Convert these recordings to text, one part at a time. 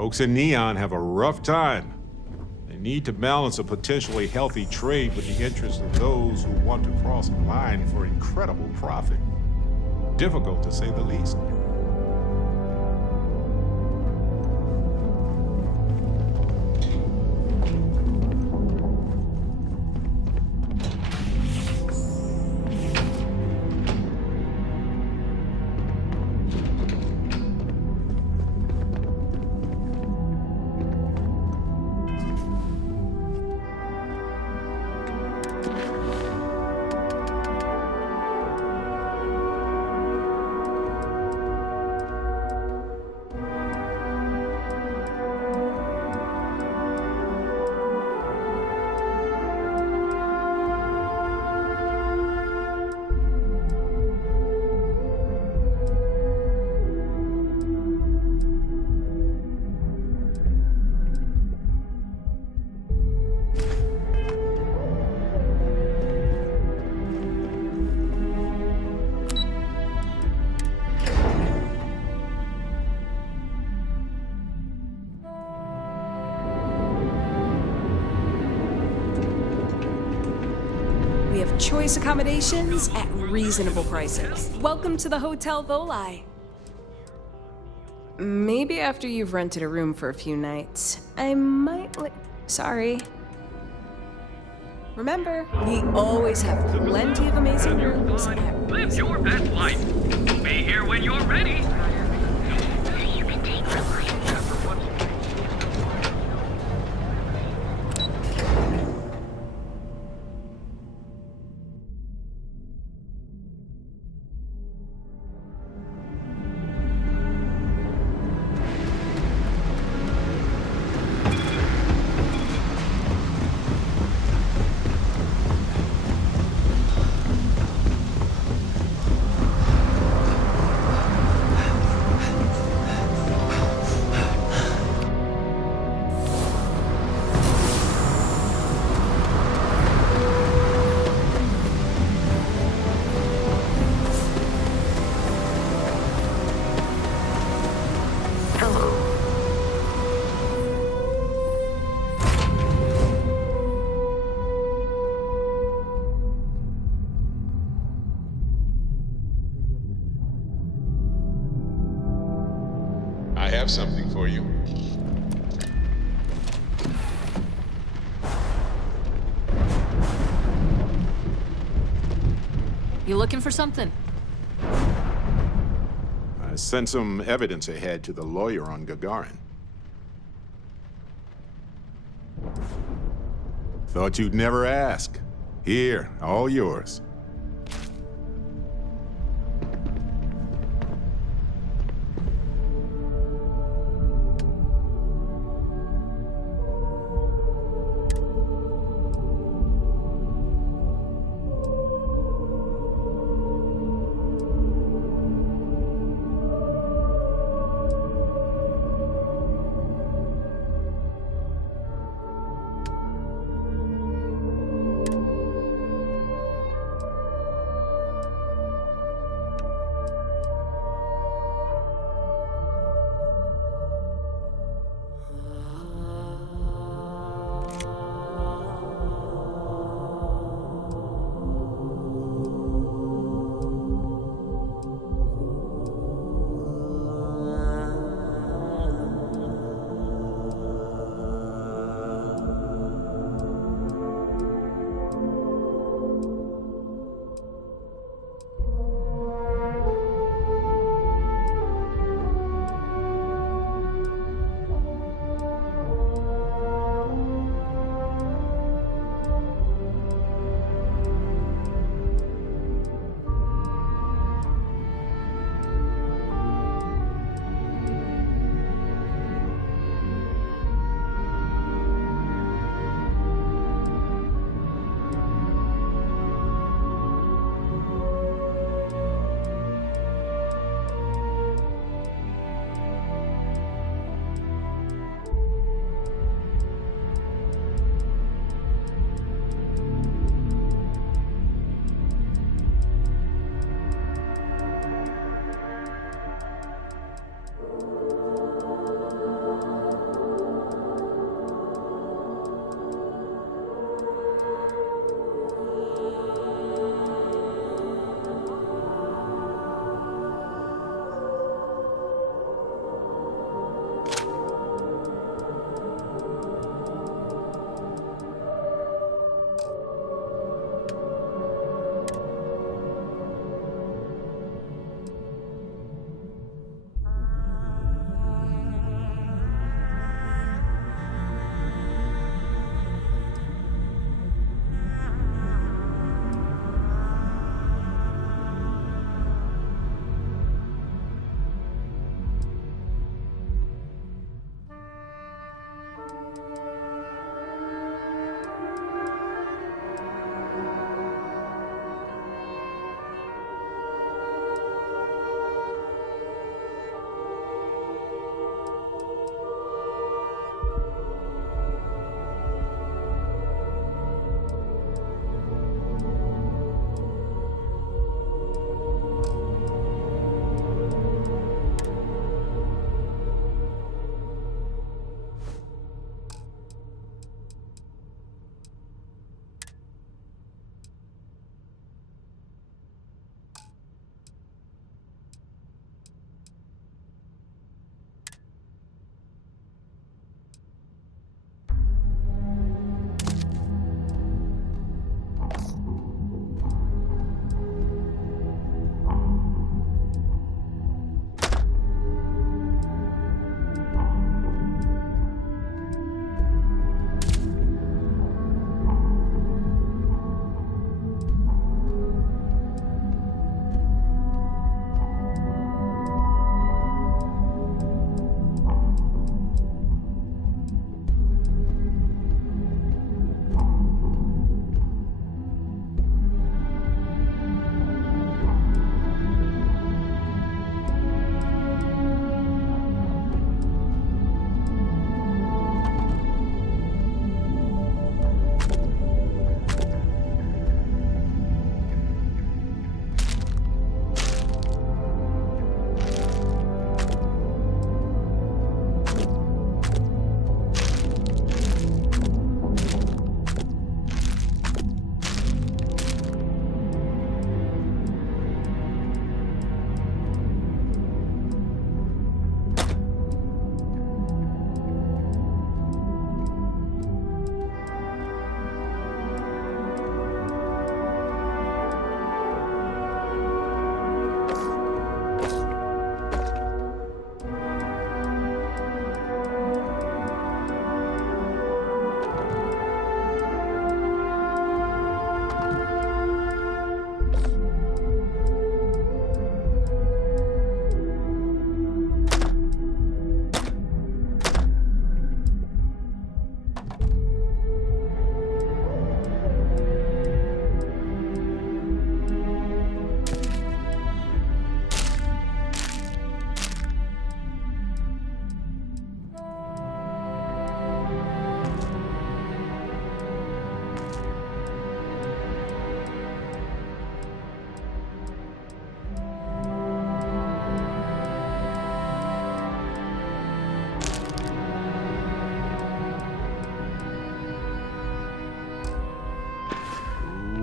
Folks in Neon have a rough time. They need to balance a potentially healthy trade with the interests of those who want to cross a line for incredible profit. Difficult to say the least. Choice accommodations at reasonable prices. Welcome to the Hotel Voli. Maybe after you've rented a room for a few nights, I might Sorry. Remember, we always have plenty of amazing rooms. Live your best life. We'll be here when you're ready. You can take my life. I have something for you. You looking for something? I sent some evidence ahead to the lawyer on Gagarin. Thought you'd never ask. Here, all yours.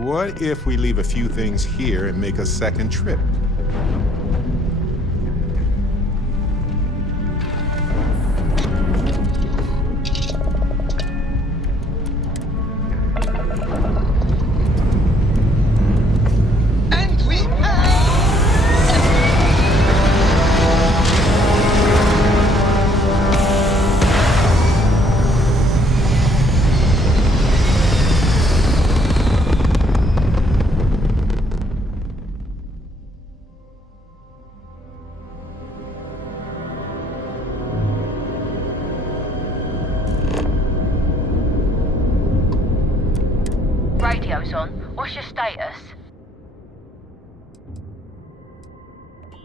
What if we leave a few things here and make a second trip? And we have... Radio's on. What's your status?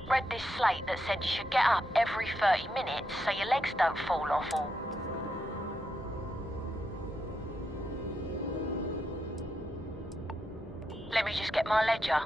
Read this slate that said you should get up every 30 minutes so your legs don't fall off or... Let me just get my ledger.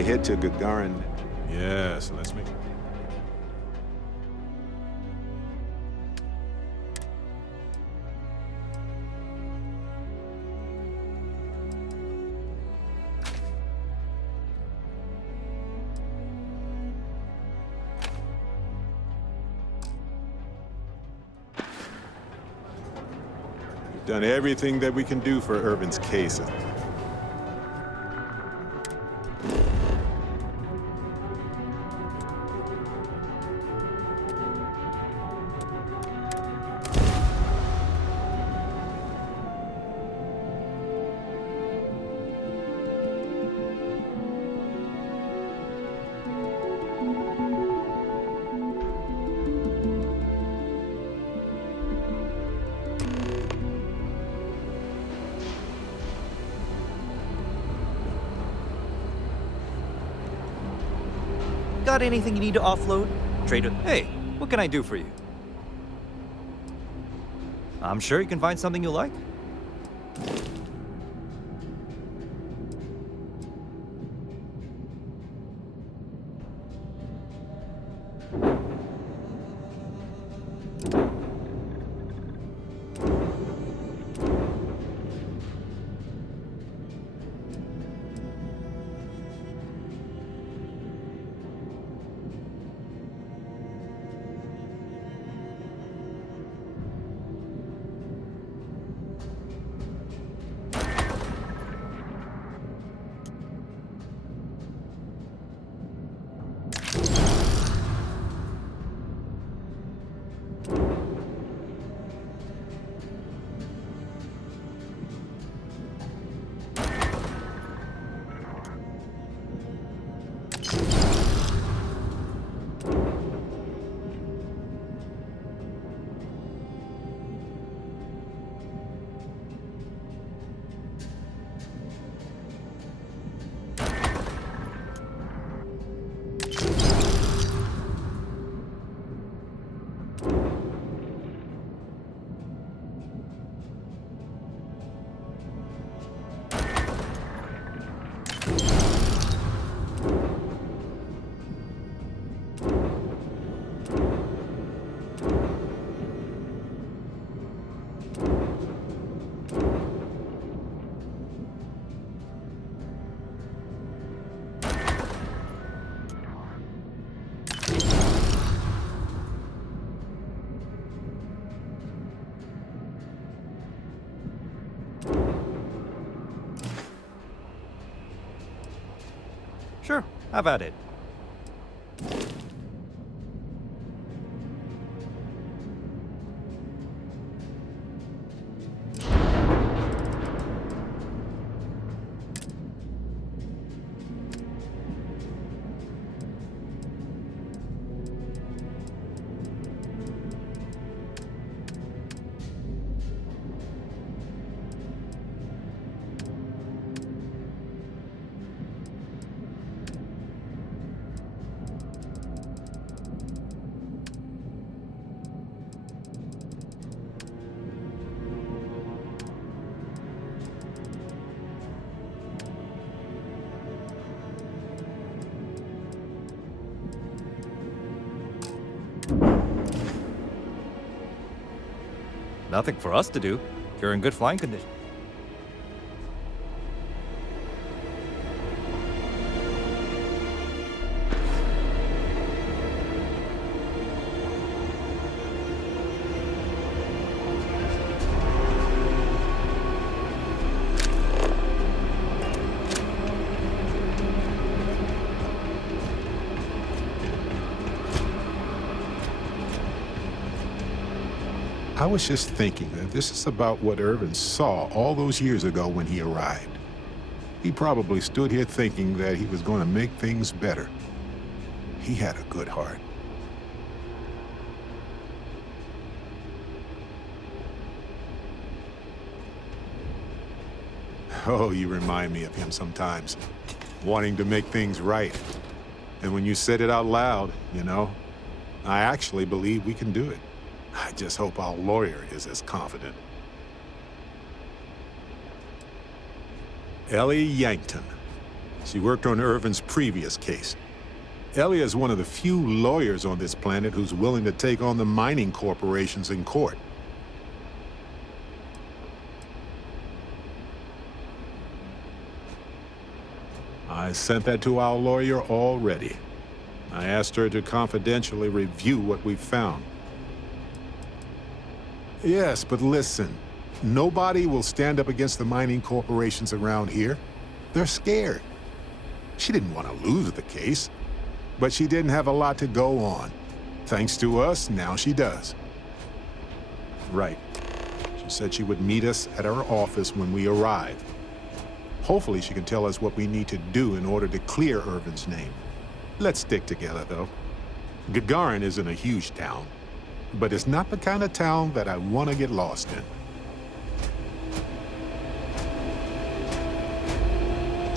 Head to Gagarin. Yes, let's make it. We've done everything that we can do for Irvin's case. Got anything you need to offload? Trader, hey, what can I do for you? I'm sure you can find something you like. Have at it. Nothing for us to do. You're in good flying condition. I was just thinking that this is about what Irvin saw all those years ago when he arrived. He probably stood here thinking that he was going to make things better. He had a good heart. Oh, you remind me of him sometimes, wanting to make things right. And when you said it out loud, you know, I actually believe we can do it. I just hope our lawyer is as confident. Ellie Yankton. She worked on Irvin's previous case. Ellie is one of the few lawyers on this planet who's willing to take on the mining corporations in court. I sent that to our lawyer already. I asked her to confidentially review what we found. Yes, but listen. Nobody will stand up against the mining corporations around here. They're scared. She didn't want to lose the case, but she didn't have a lot to go on. Thanks to us, now she does. Right. She said she would meet us at our office when we arrive. Hopefully she can tell us what we need to do in order to clear Irvin's name. Let's stick together, though. Gagarin isn't a huge town, but it's not the kind of town that I want to get lost in.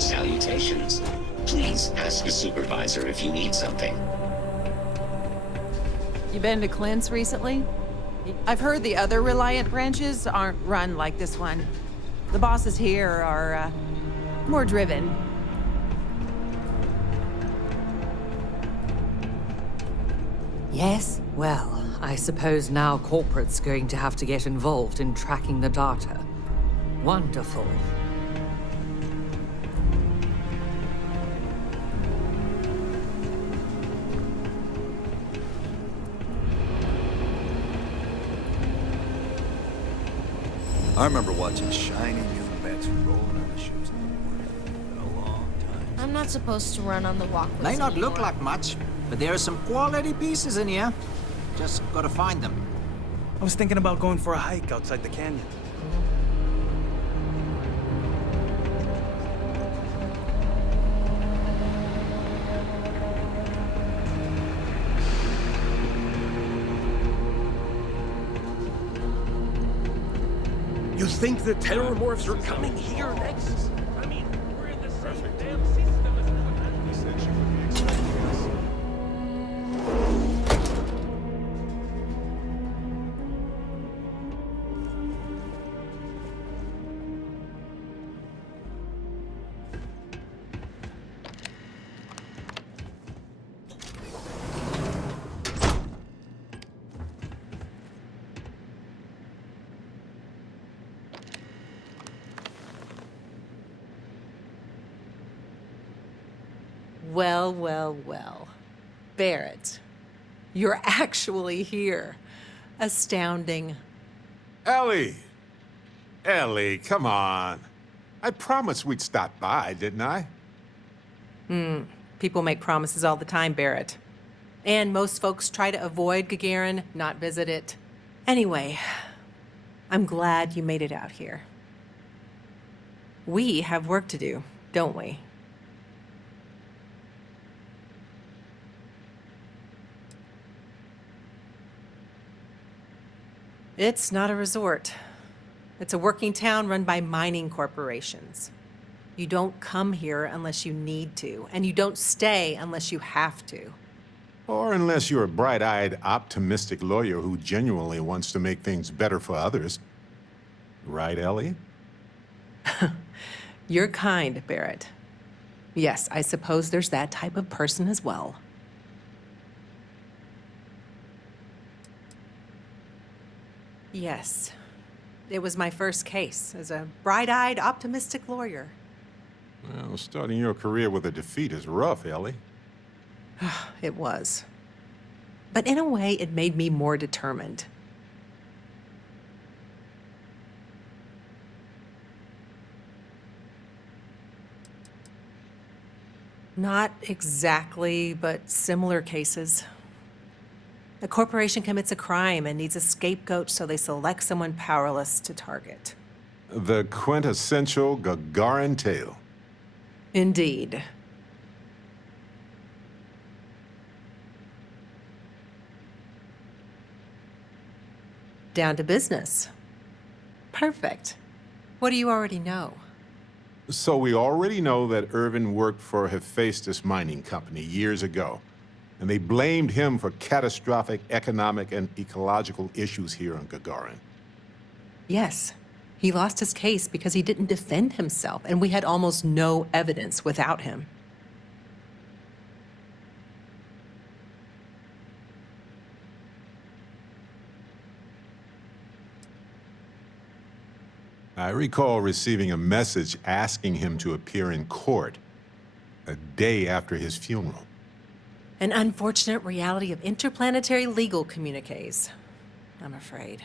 Salutations. Please ask the supervisor if you need something. You been to Clint's recently? I've heard the other Reliant branches aren't run like this one. The bosses here are, more driven. Yes? Well, I suppose now corporate's going to have to get involved in tracking the data. Wonderful. I remember watching shiny new bets rolling on the ships in the morning. Been a long time. I'm not supposed to run on the walkways May not look anymore. like much, but there are some quality pieces in here. Just gotta find them. I was thinking about going for a hike outside the canyon. You think the terrormorphs are coming here next? I mean, we're in the same damn system as them. He said she would be expecting us. Well, well, well. Barrett, you're actually here. Astounding. Ellie! Ellie, come on. I promised we'd stop by, didn't I? People make promises all the time, Barrett. And most folks try to avoid Gagarin, not visit it. Anyway, I'm glad you made it out here. We have work to do, don't we? It's not a resort. It's a working town run by mining corporations. You don't come here unless you need to, and you don't stay unless you have to. Or unless you're a bright-eyed, optimistic lawyer who genuinely wants to make things better for others. Right, Ellie? You're kind, Barrett. Yes, I suppose there's that type of person as well. Yes. It was my first case as a bright-eyed, optimistic lawyer. Well, starting your career with a defeat is rough, Ellie. It was. But in a way, it made me more determined. Not exactly, but similar cases. A corporation commits a crime and needs a scapegoat, so they select someone powerless to target. The quintessential Gagarin tale. Indeed. Down to business. Perfect. What do you already know? So we already know that Irvin worked for Hephaestus Mining Company years ago, and they blamed him for catastrophic economic and ecological issues here on Gagarin. Yes. He lost his case because he didn't defend himself, and we had almost no evidence without him. I recall receiving a message asking him to appear in court a day after his funeral. An unfortunate reality of interplanetary legal communiques, I'm afraid.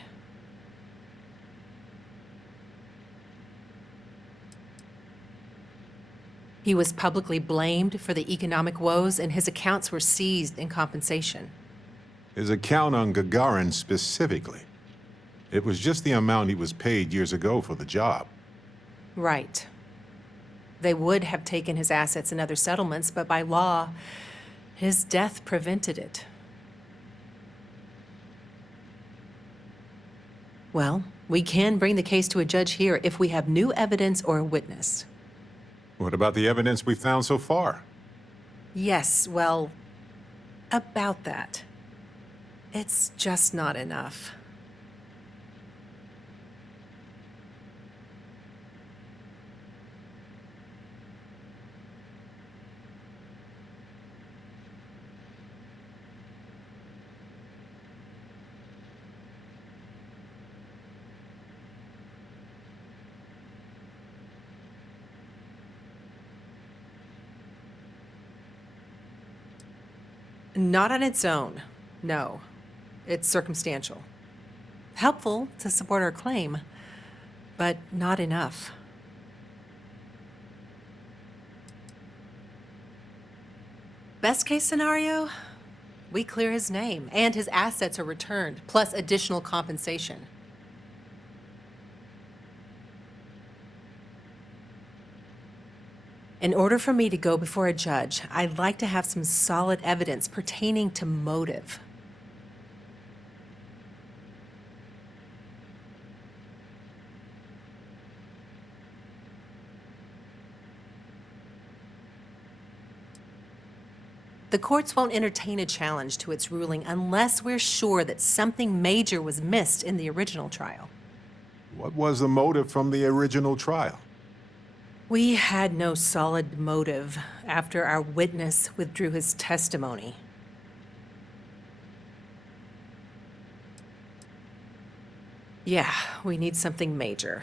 He was publicly blamed for the economic woes, and his accounts were seized in compensation. His account on Gagarin specifically. It was just the amount he was paid years ago for the job. Right. They would have taken his assets and other settlements, but by law, his death prevented it. Well, we can bring the case to a judge here if we have new evidence or a witness. What about the evidence we found so far? Yes, well, about that. It's just not enough. Not on its own, no. It's circumstantial. Helpful to support our claim, but not enough. Best case scenario, we clear his name and his assets are returned, plus additional compensation. In order for me to go before a judge, I'd like to have some solid evidence pertaining to motive. The courts won't entertain a challenge to its ruling unless we're sure that something major was missed in the original trial. What was the motive from the original trial? We had no solid motive after our witness withdrew his testimony. Yeah, we need something major.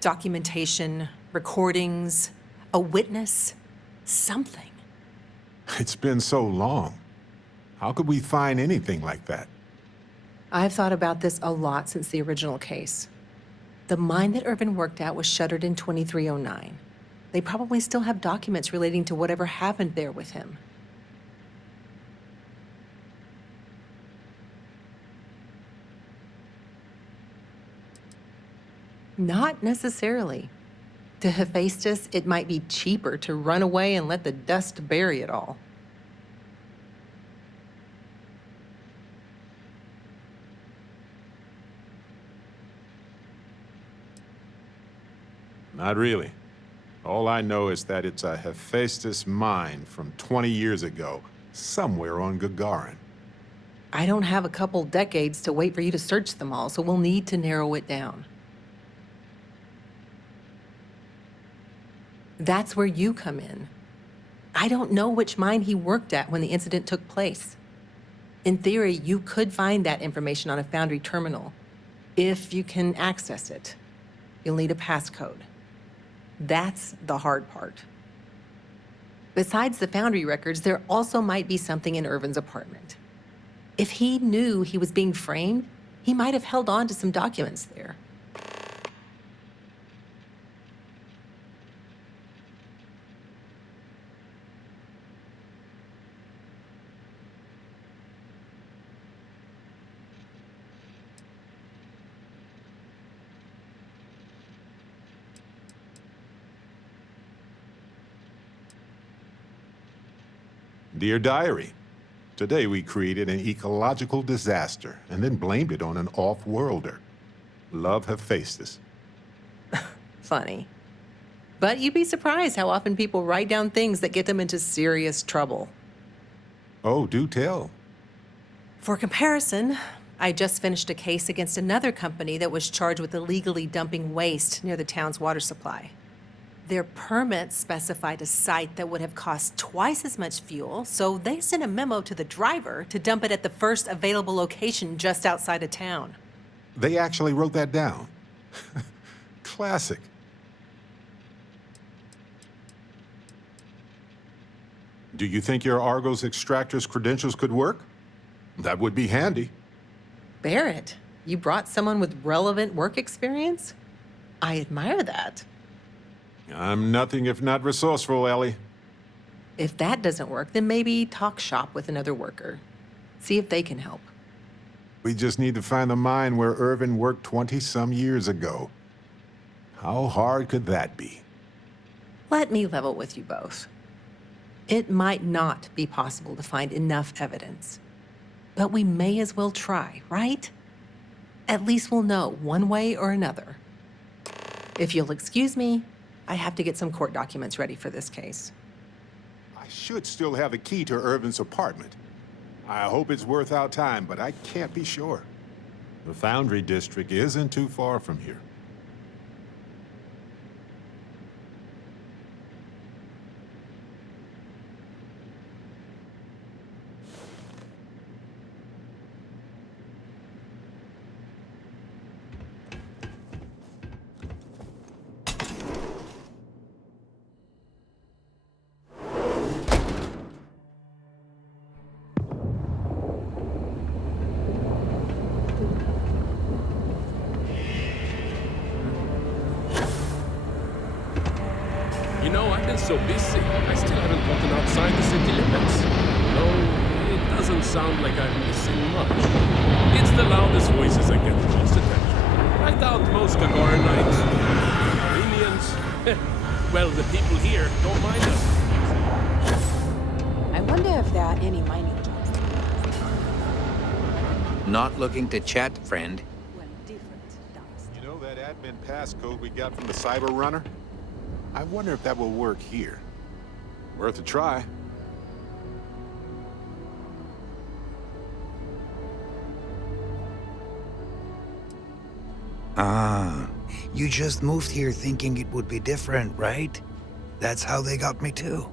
Documentation, recordings, a witness, something. It's been so long. How could we find anything like that? I've thought about this a lot since the original case. The mine that Irvin worked at was shuttered in 2309. They probably still have documents relating to whatever happened there with him. Not necessarily. To Hephaestus, it might be cheaper to run away and let the dust bury it all. Not really. All I know is that it's a Hephaestus mine from 20 years ago, somewhere on Gagarin. I don't have a couple decades to wait for you to search them all, so we'll need to narrow it down. That's where you come in. I don't know which mine he worked at when the incident took place. In theory, you could find that information on a Foundry terminal, if you can access it. You'll need a passcode. That's the hard part. Besides the Foundry records, there also might be something in Irvin's apartment. If he knew he was being framed, he might have held on to some documents there. Dear Diary, today we created an ecological disaster and then blamed it on an off-worlder. Love Hephaestus. Funny. But you'd be surprised how often people write down things that get them into serious trouble. Oh, do tell. For comparison, I just finished a case against another company that was charged with illegally dumping waste near the town's water supply. Their permits specified a site that would have cost twice as much fuel, so they sent a memo to the driver to dump it at the first available location just outside of town. They actually wrote that down. Classic. Do you think your Argos extractor's credentials could work? That would be handy. Barrett, you brought someone with relevant work experience? I admire that. I'm nothing if not resourceful, Ellie. If that doesn't work, then maybe talk shop with another worker. See if they can help. We just need to find the mine where Irvin worked 20-some years ago. How hard could that be? Let me level with you both. It might not be possible to find enough evidence. But we may as well try, right? At least we'll know one way or another. If you'll excuse me, I have to get some court documents ready for this case. I should still have a key to Irvin's apartment. I hope it's worth our time, but I can't be sure. The Foundry District isn't too far from here. You know, I've been so busy, I still haven't gotten outside the city limits. No, it doesn't sound like I'm missing much. It's the loudest voices that get the most attention. I doubt most Gagarinites, Iranians, well, the people here don't mind us. I wonder if there are any mining jobs. Not looking to chat, friend. You know that admin passcode we got from the Cyber Runner? I wonder if that will work here. Worth a try. Ah, you just moved here thinking it would be different, right? That's how they got me too.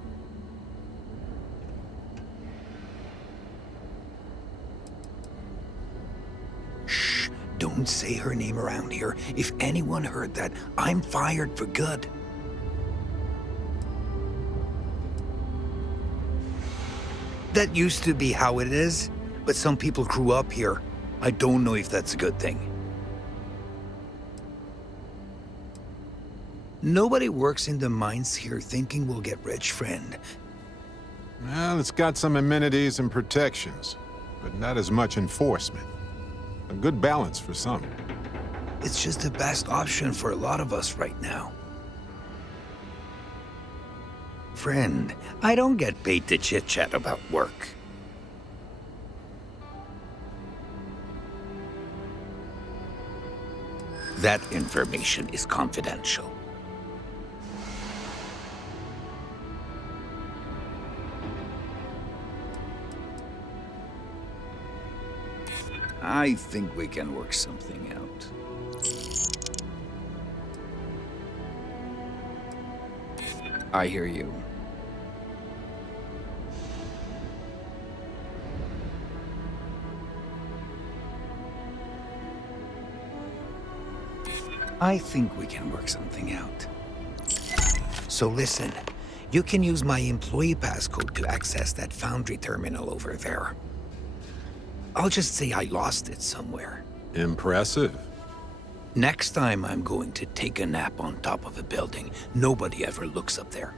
Shh, don't say her name around here. If anyone heard that, I'm fired for good. That used to be how it is, but some people grew up here. I don't know if that's a good thing. Nobody works in the mines here thinking we'll get rich, friend. Well, it's got some amenities and protections, but not as much enforcement. A good balance for some. It's just the best option for a lot of us right now. Friend, I don't get paid to chit-chat about work. That information is confidential. I think we can work something out. I hear you. I think we can work something out. So listen, you can use my employee passcode to access that foundry terminal over there. I'll just say I lost it somewhere. Impressive. Next time I'm going to take a nap on top of a building, nobody ever looks up there.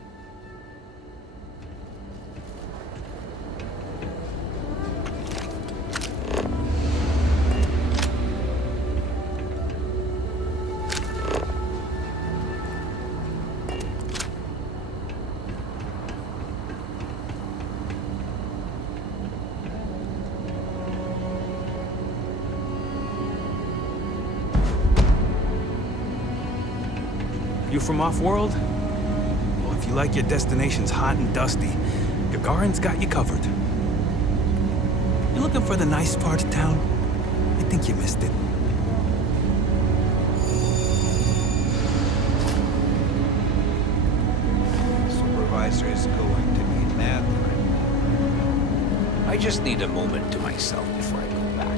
You from off-world? Well, if you like your destinations hot and dusty, Gagarin's got you covered. You looking for the nice part of town? I think you missed it. Supervisor is going to be mad right now. I just need a moment to myself before I go back.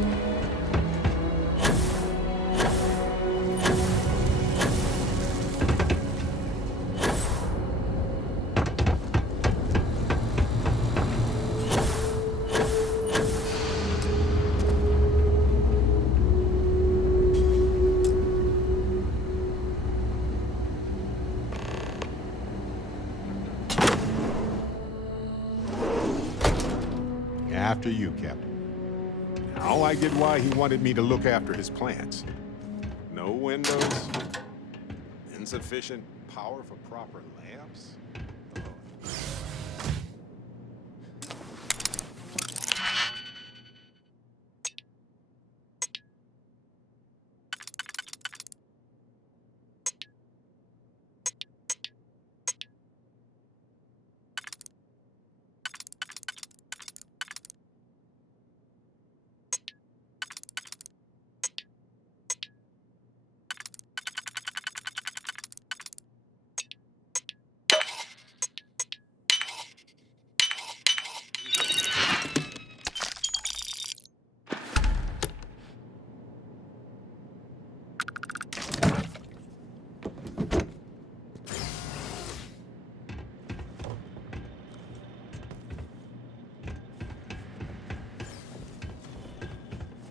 After you, Captain. Now I get why he wanted me to look after his plants. No windows, insufficient power for proper lamps.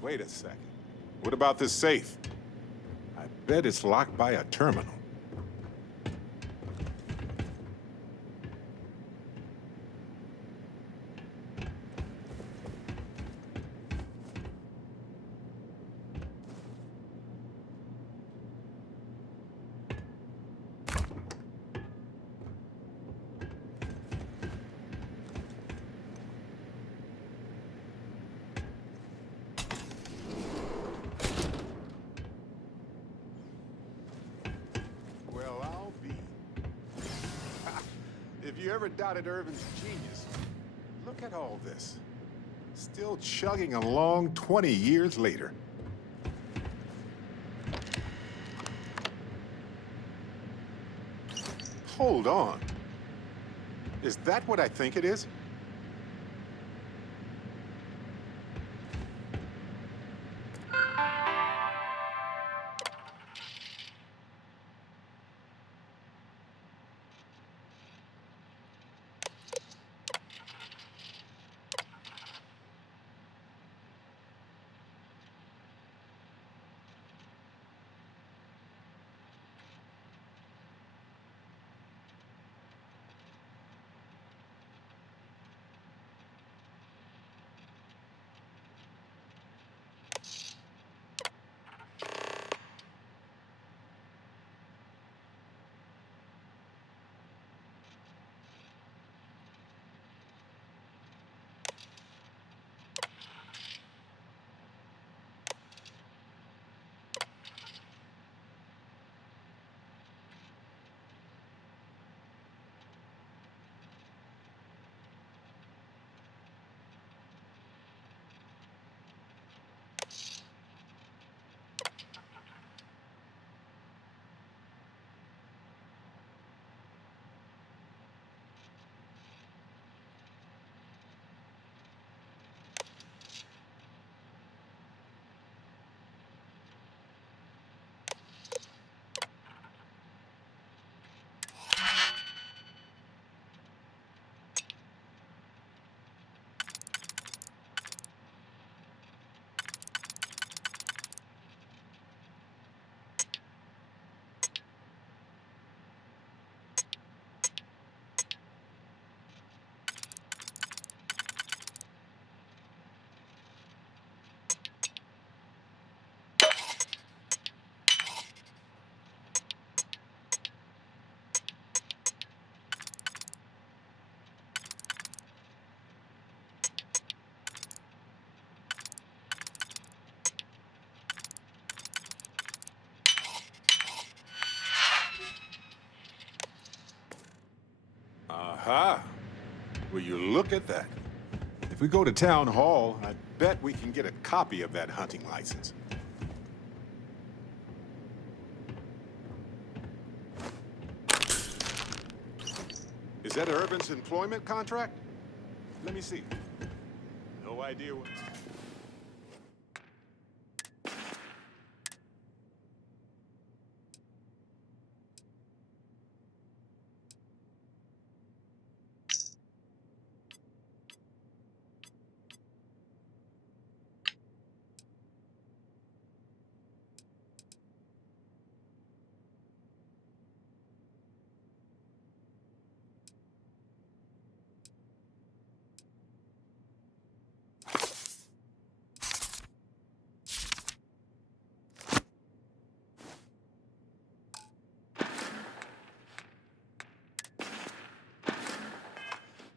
Wait a second. What about this safe? I bet it's locked by a terminal. If you ever doubted Irvin's genius, look at all this. Still chugging along 20 years later. Hold on. Is that what I think it is? Aha! Will you look at that? If we go to town hall, I bet we can get a copy of that hunting license. Is that Irvin's employment contract? Let me see. No idea what...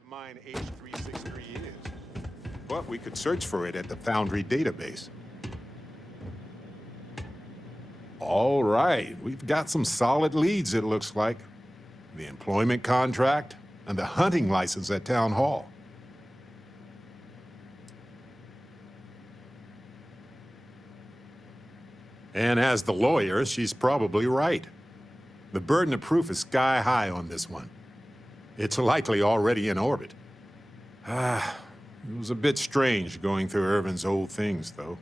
Mine H363 is. But we could search for it at the Foundry database. All right, we've got some solid leads, it looks like. The employment contract and the hunting license at Town Hall. And as the lawyer, she's probably right. The burden of proof is sky high on this one. It's likely already in orbit. It was a bit strange going through Irvin's old things, though.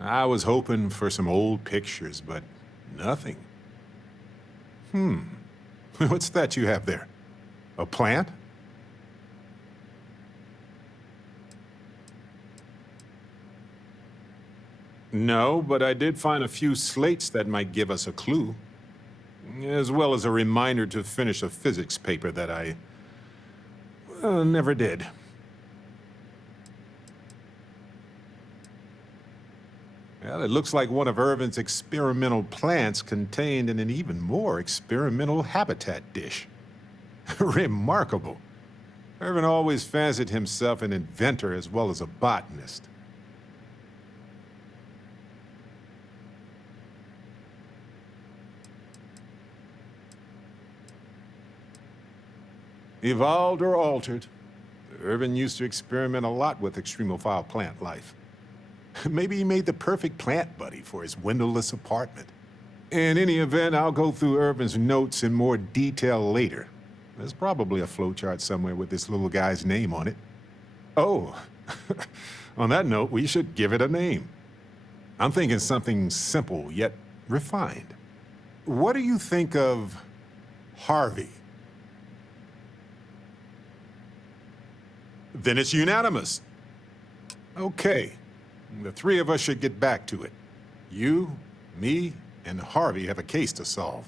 I was hoping for some old pictures, but nothing. What's that you have there? A plant? No, but I did find a few slates that might give us a clue. As well as a reminder to finish a physics paper that I never did. Well, it looks like one of Irvin's experimental plants contained in an even more experimental habitat dish. Remarkable. Irvin always fancied himself an inventor as well as a botanist. Evolved or altered, Irvin used to experiment a lot with extremophile plant life. Maybe he made the perfect plant buddy for his windowless apartment. In any event, I'll go through Irvin's notes in more detail later. There's probably a flowchart somewhere with this little guy's name on it. Oh, on that note, we should give it a name. I'm thinking something simple yet refined. What do you think of Harvey? Then it's unanimous. Okay, the three of us should get back to it. You, me, and Harvey have a case to solve.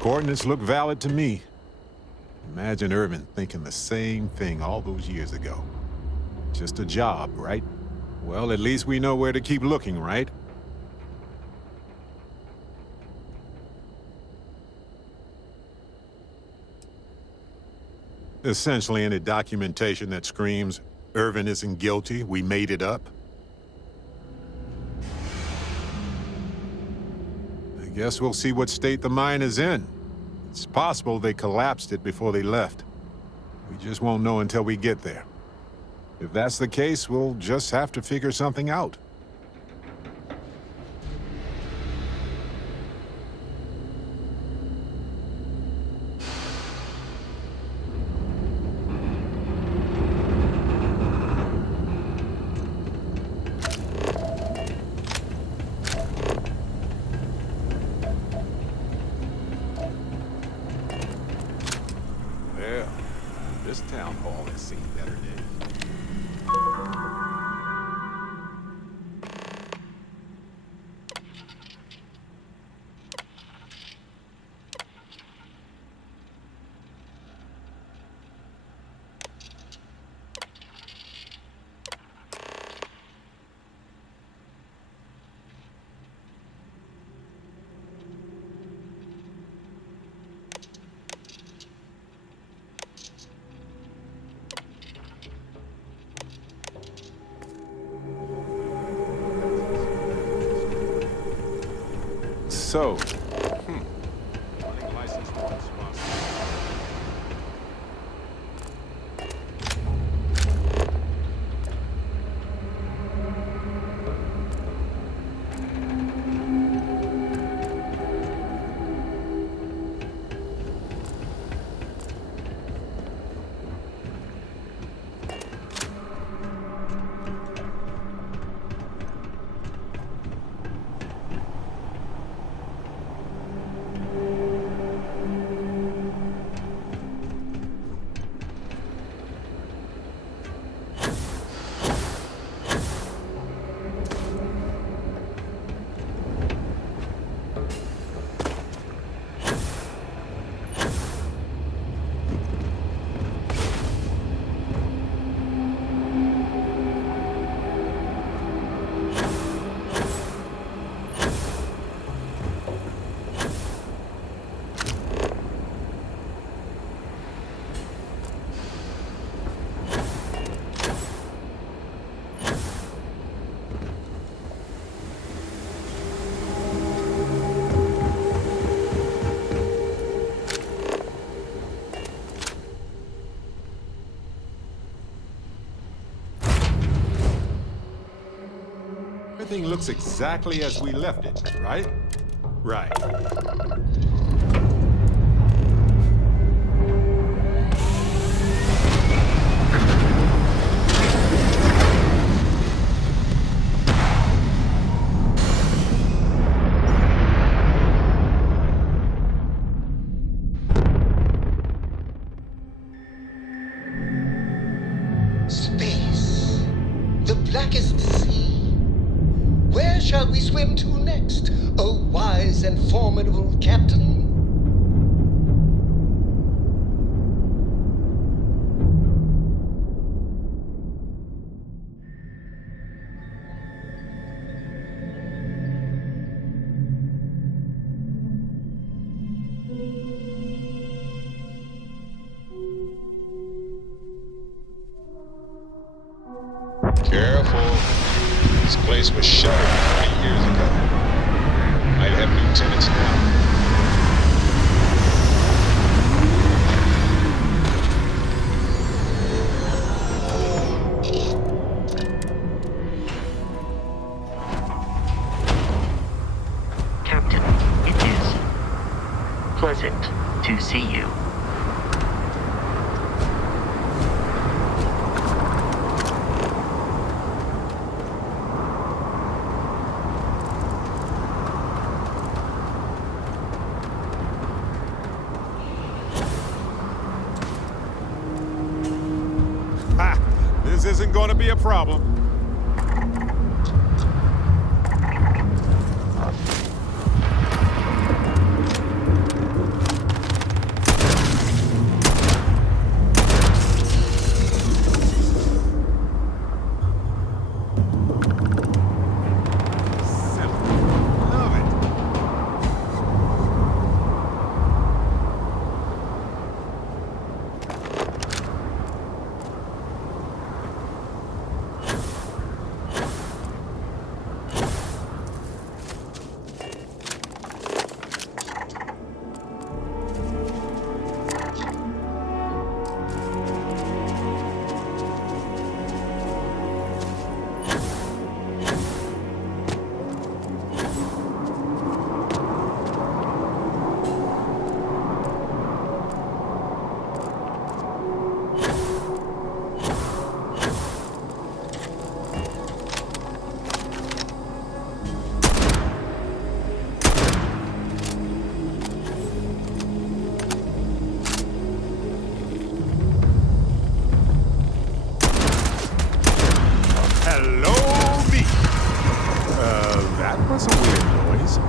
Coordinates look valid to me. Imagine Irvin thinking the same thing all those years ago. Just a job, right? Well, at least we know where to keep looking, right? Essentially any documentation that screams, Irvin isn't guilty, we made it up. I guess we'll see what state the mine is in. It's possible they collapsed it before they left. We just won't know until we get there. If that's the case, we'll just have to figure something out. Well, this town hall has seen better days. So, running license for responsibility. Everything looks exactly as we left it, right? Right. Space. The blackest sea. Where shall we swim to next, O wise and formidable captain? Careful. This place was shuttered 20 years ago. Might have new tenants now. Captain, it is pleasant to see you. This isn't going to be a problem. What's a weird noise?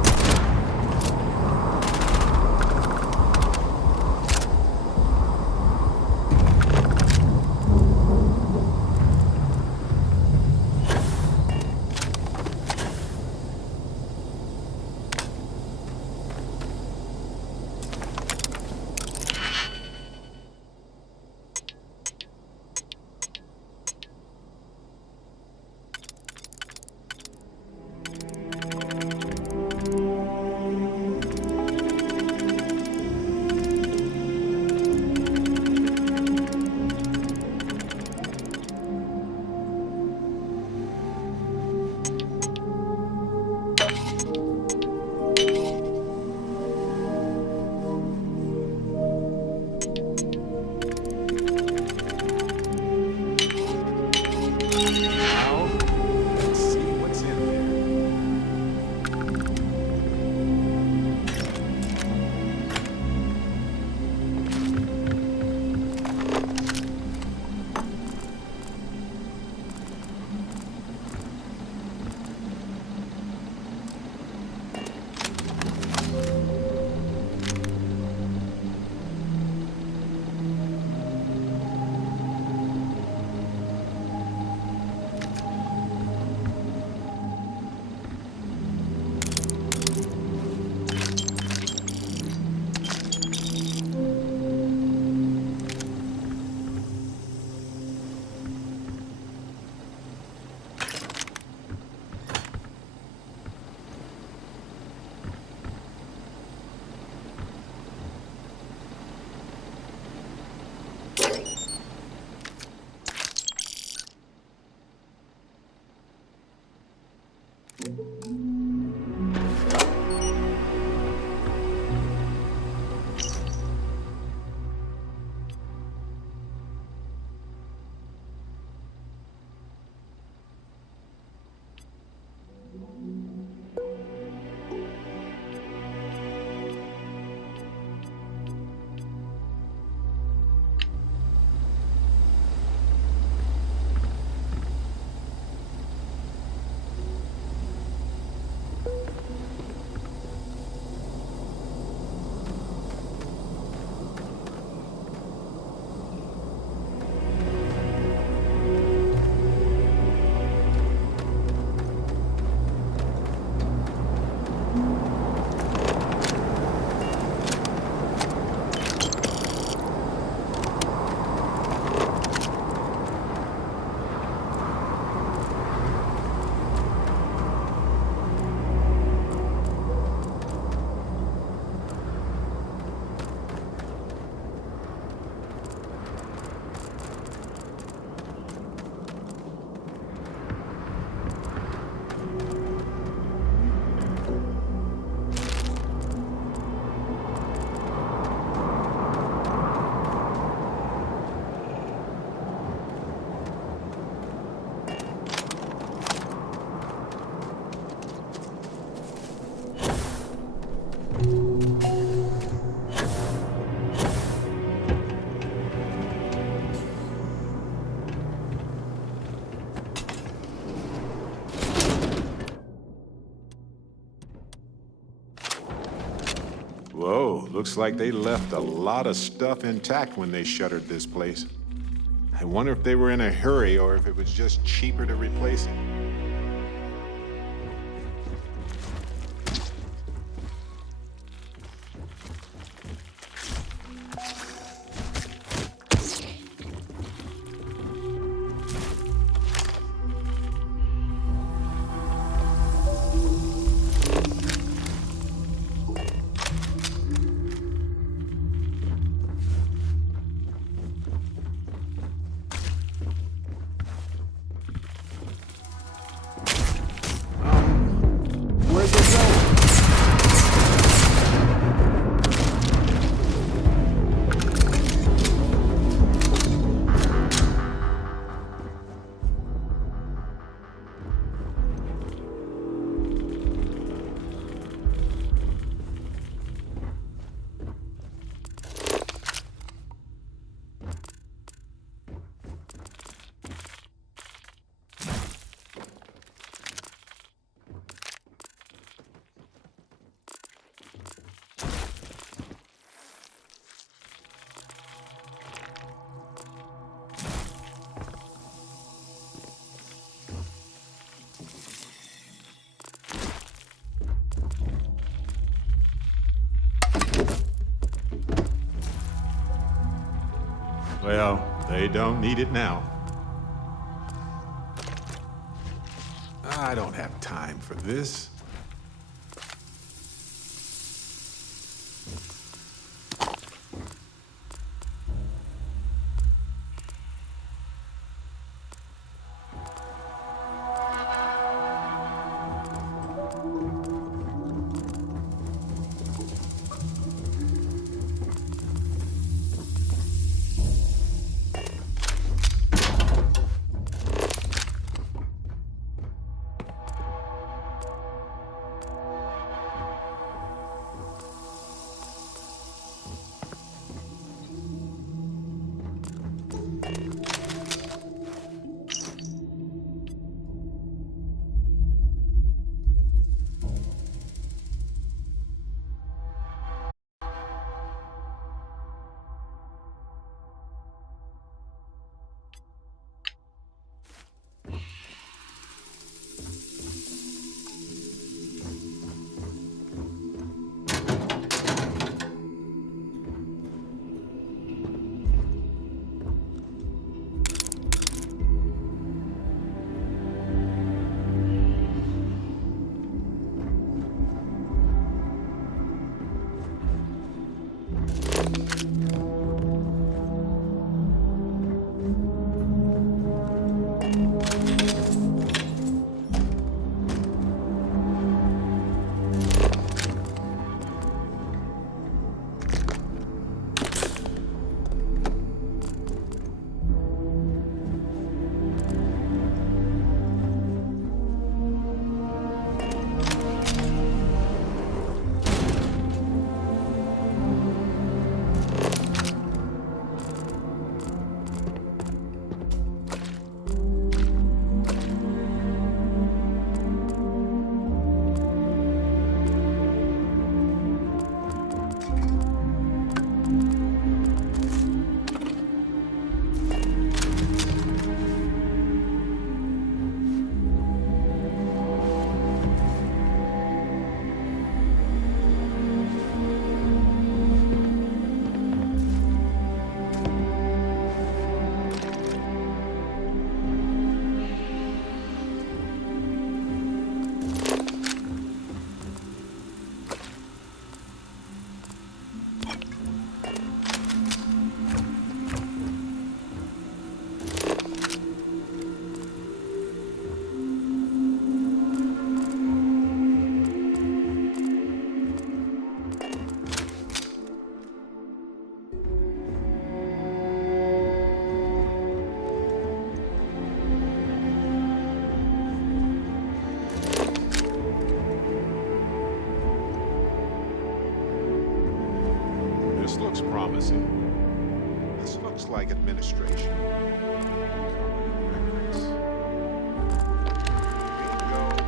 Whoa, looks like they left a lot of stuff intact when they shuttered this place. I wonder if they were in a hurry or if it was just cheaper to replace it. Well, they don't need it now. I don't have time for this. This looks promising. This looks like administration. Company records. Bingo.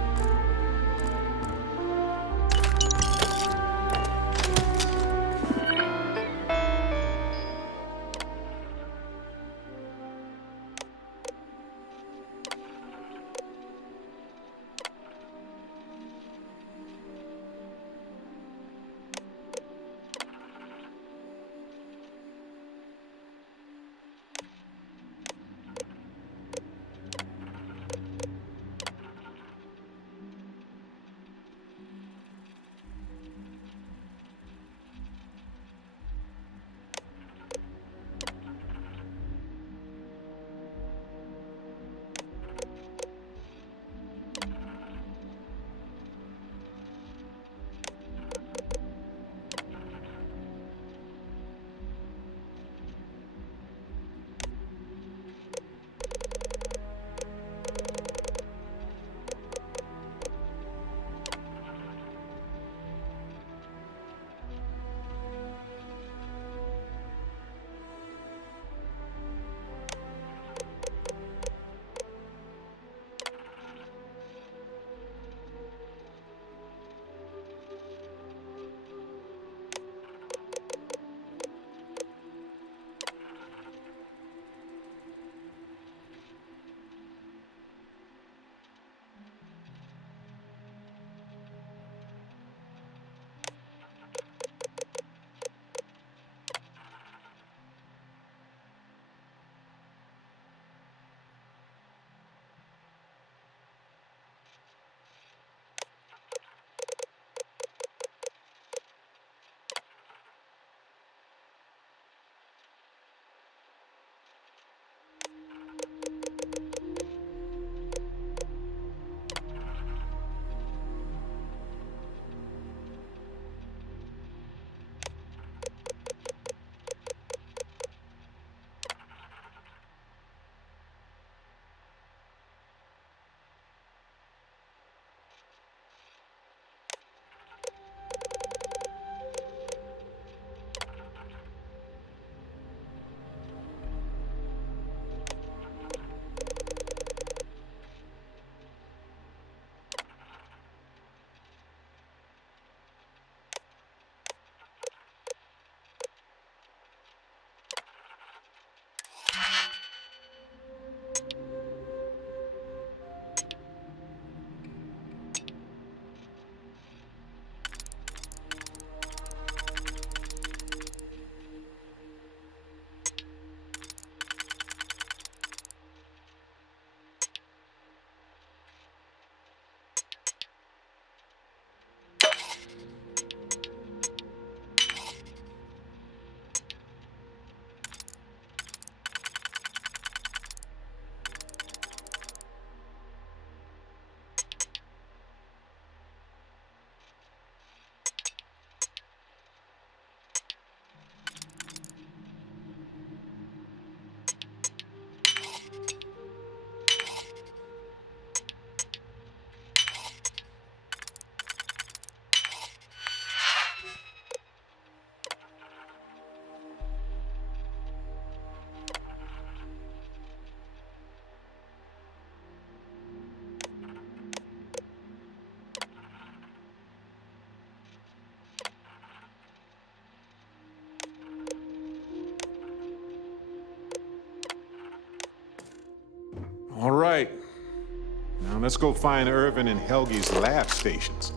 let's go find Irvin and Helgi's lab stations.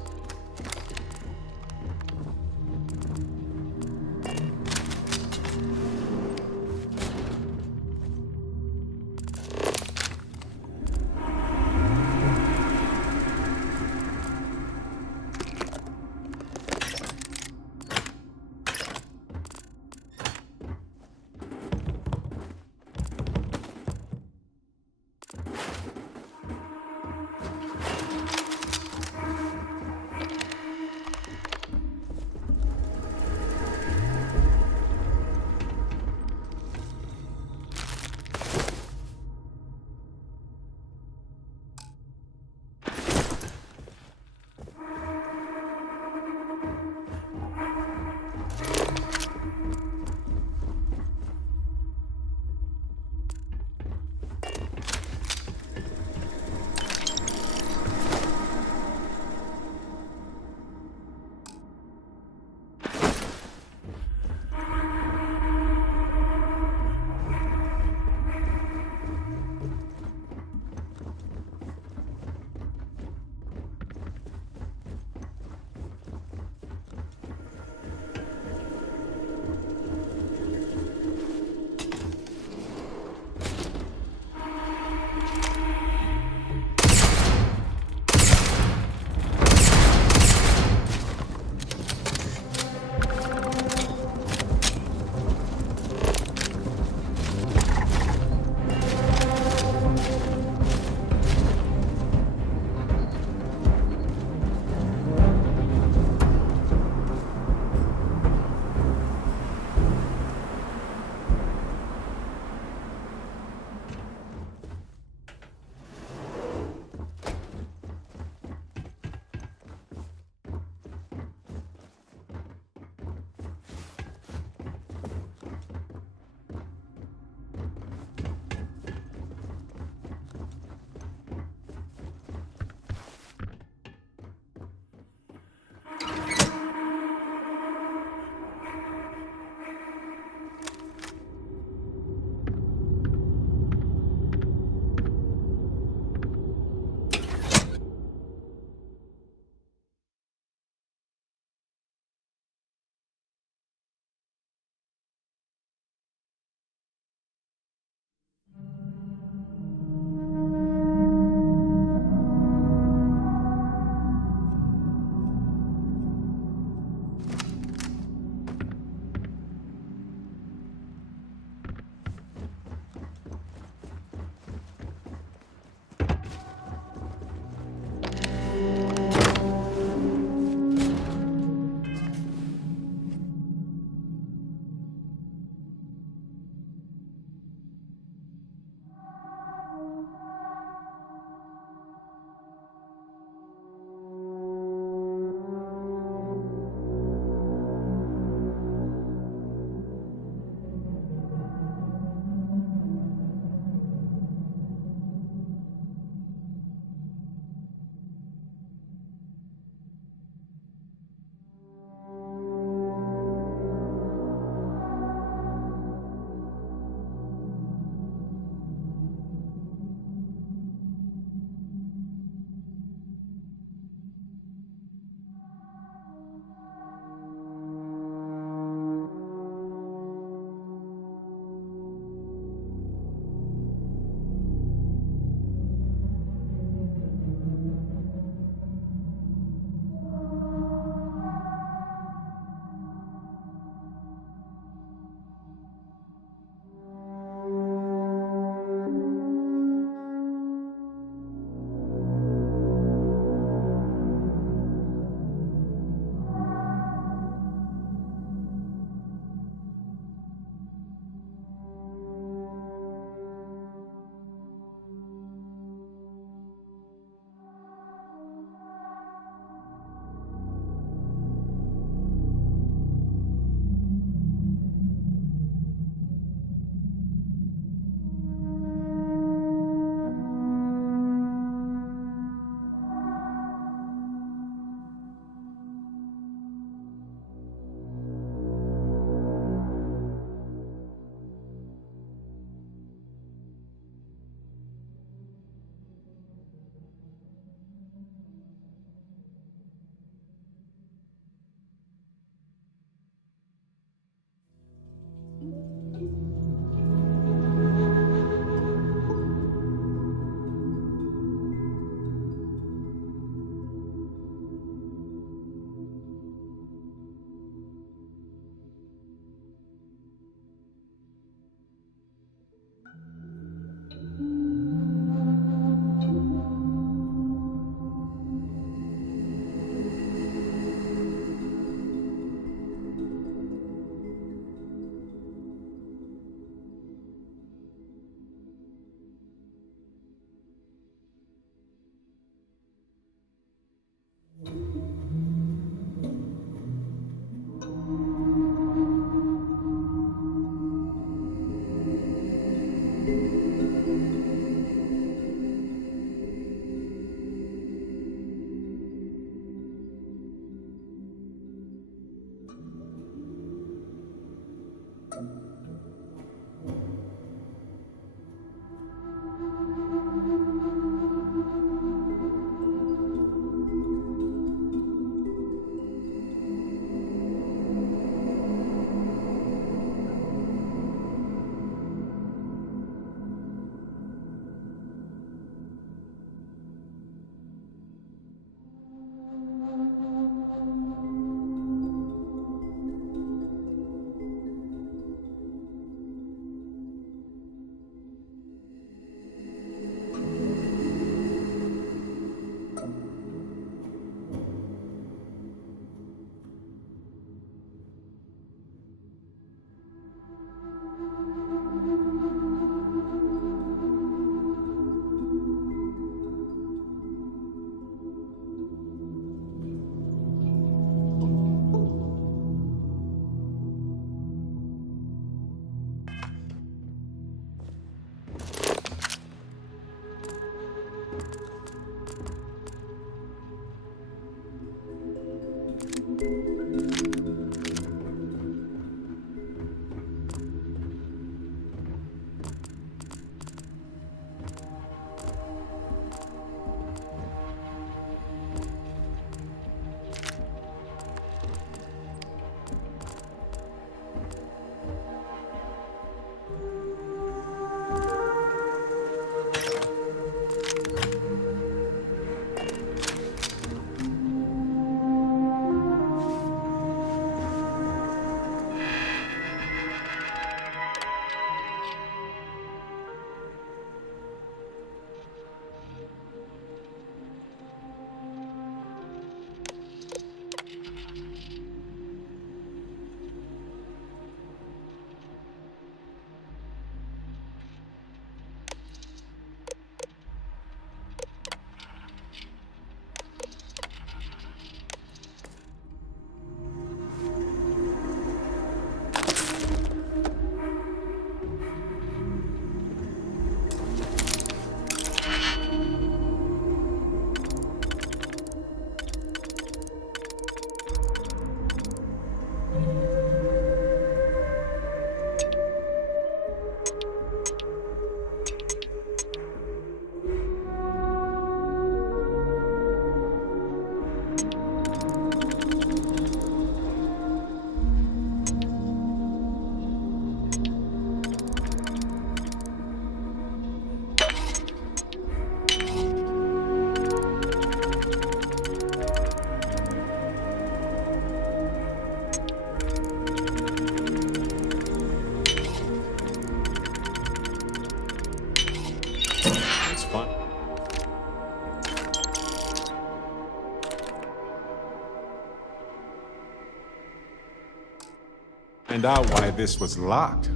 Find out why this was locked.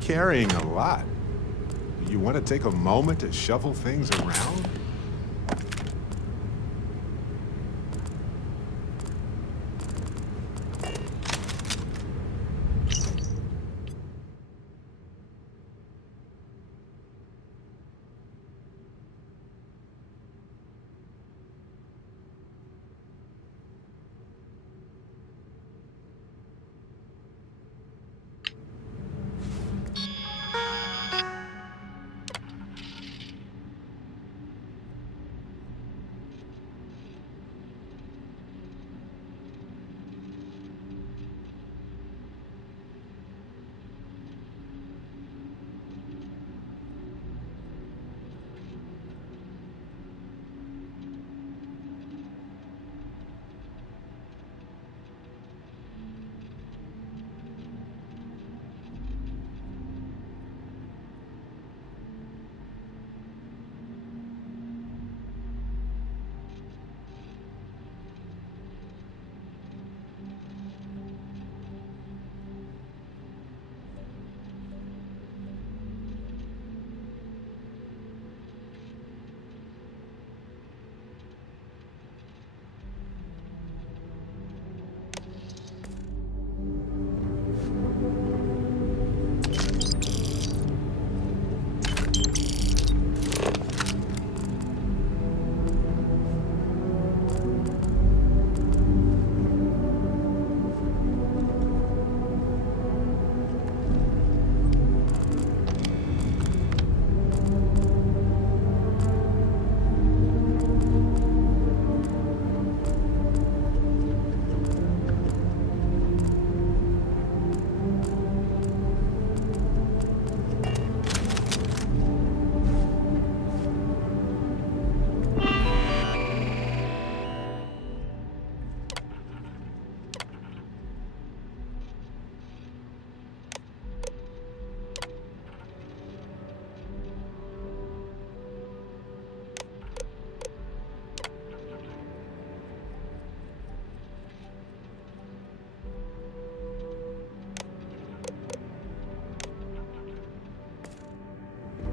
Carrying a lot. You want to take a moment to shuffle things around?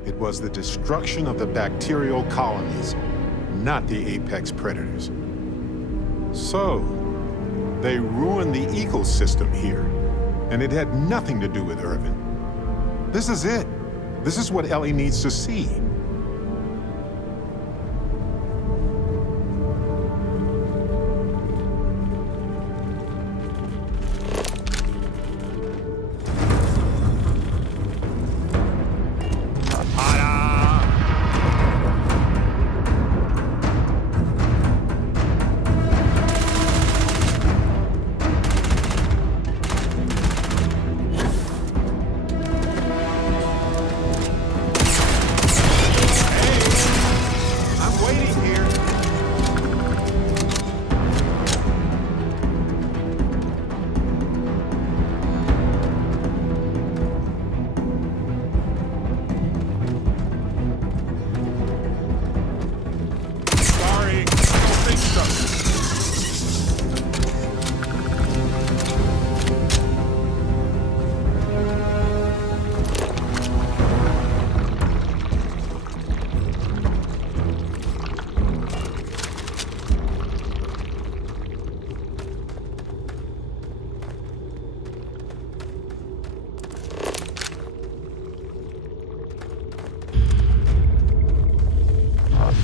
It was the destruction of the bacterial colonies, not the apex predators. So, they ruined the ecosystem here, and it had nothing to do with Irvin. This is it. This is what Ellie needs to see.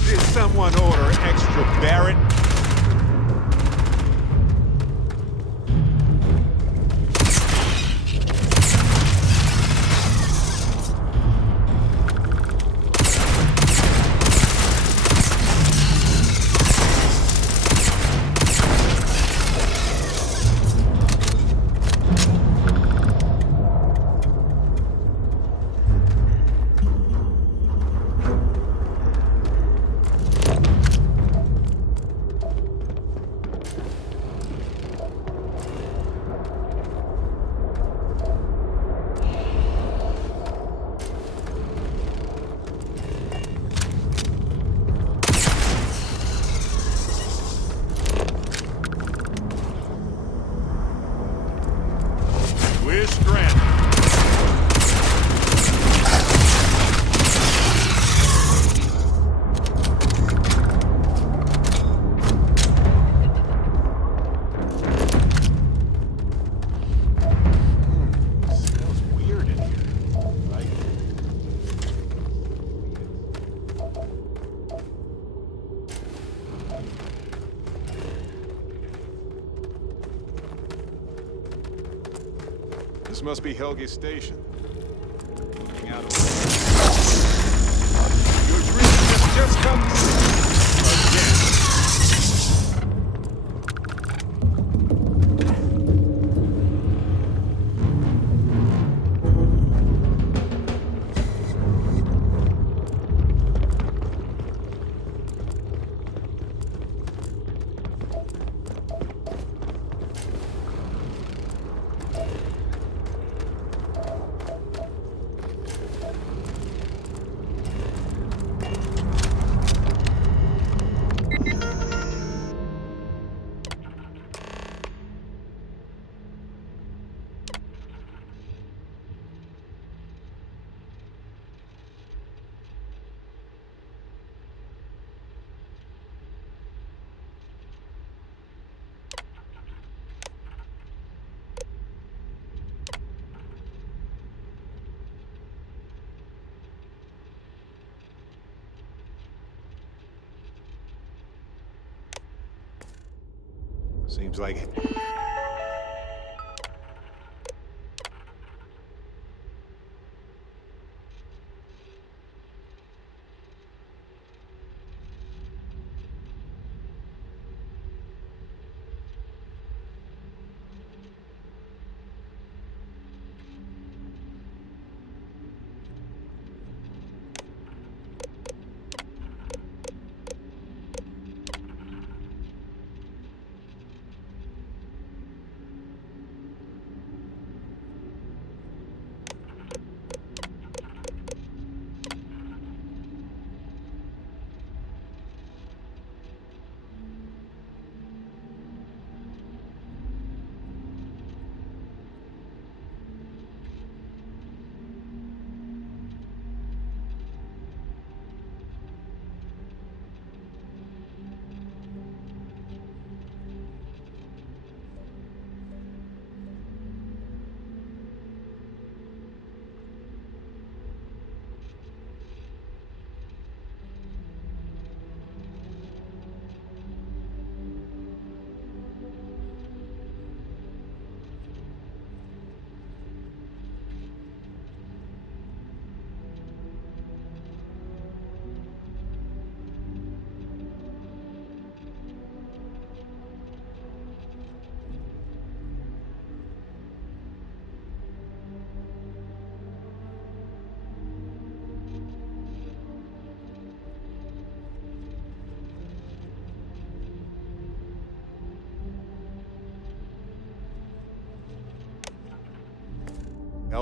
Did someone order extra Barrett? We're stranded. Smells weird in here. Like this must be Helge Station. Looking out over your dream just come true again. Seems like it.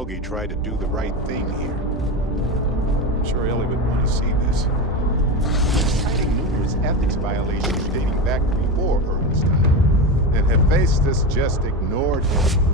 Helgi tried to do the right thing here. I'm sure Ellie would want to see this. He's citing numerous ethics violations dating back before Earth's time, and had faced this just ignored him.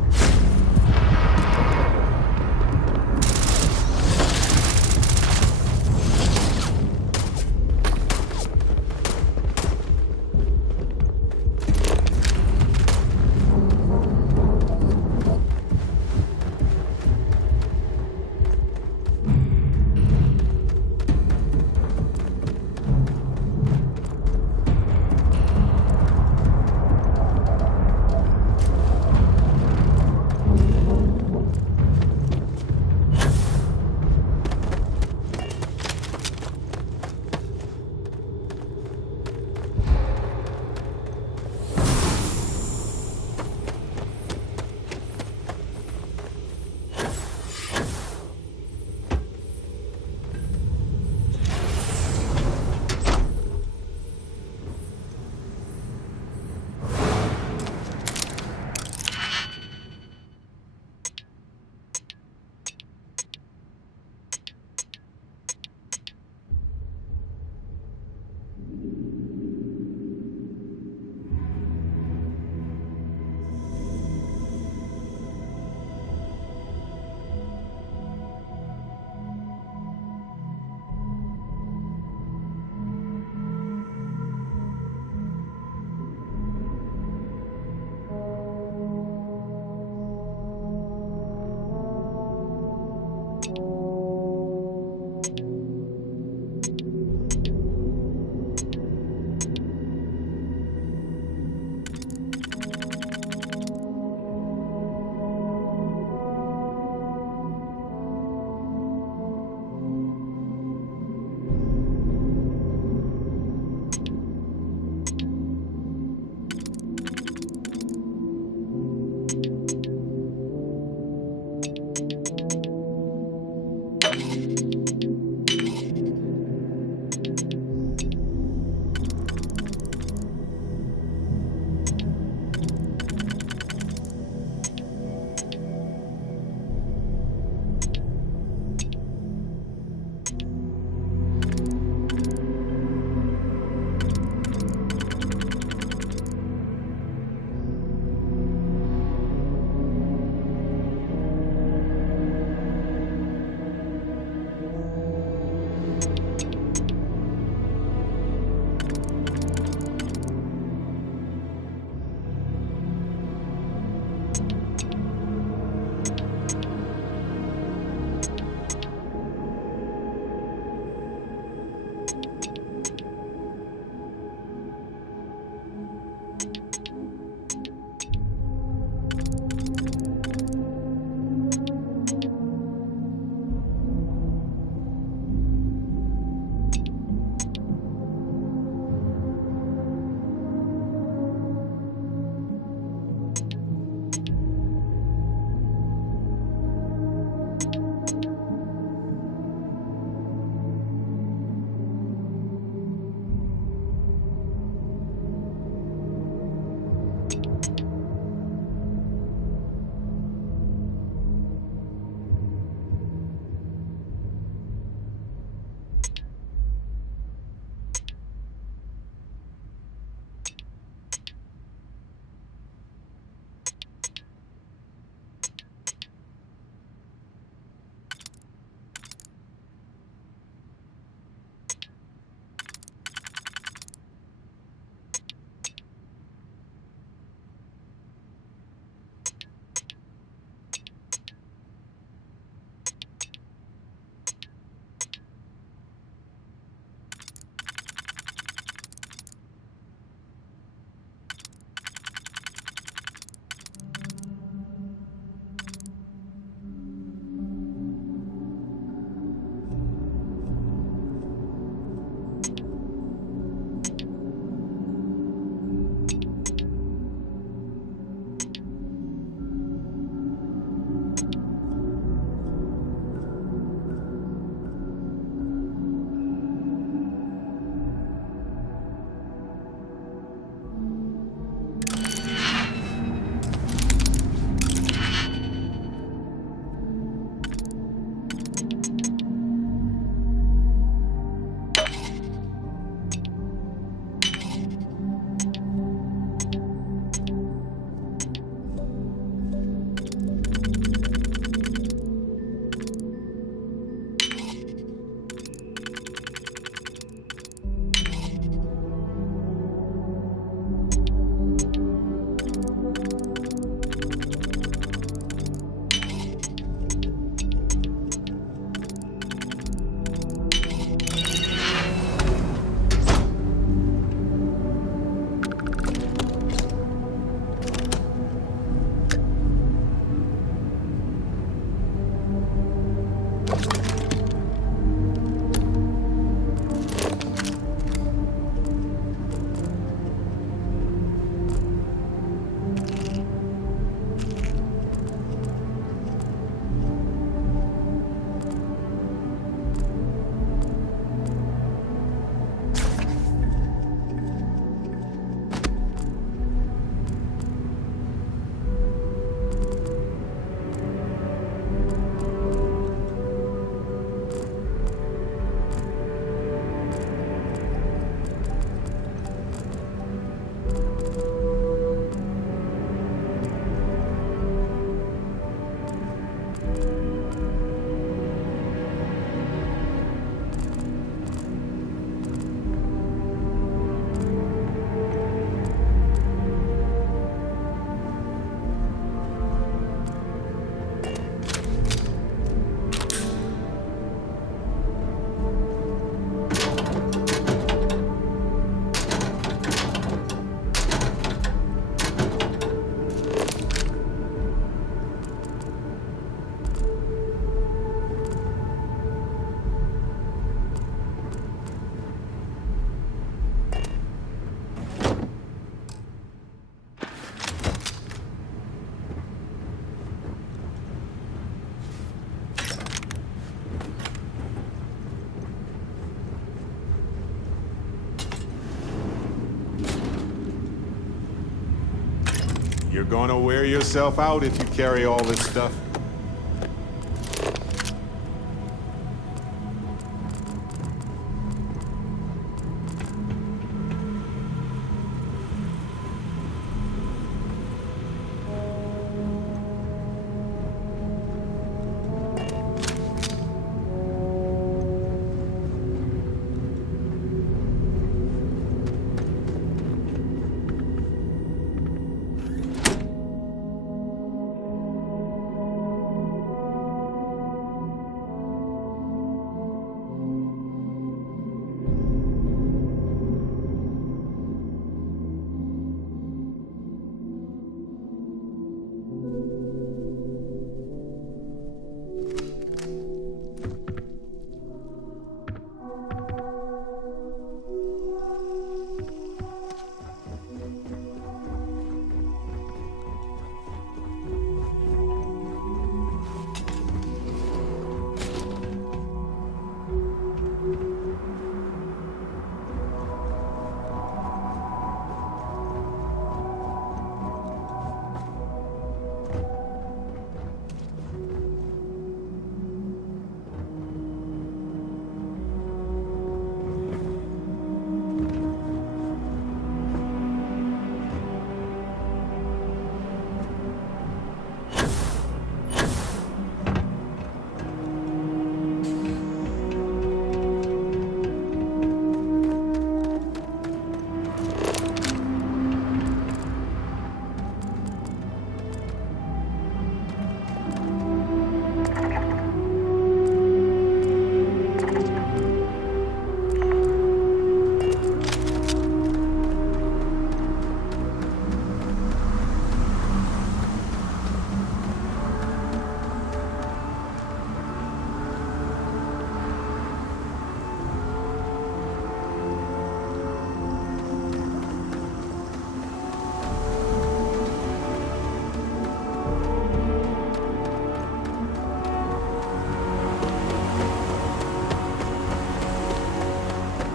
You're gonna wear yourself out if you carry all this stuff.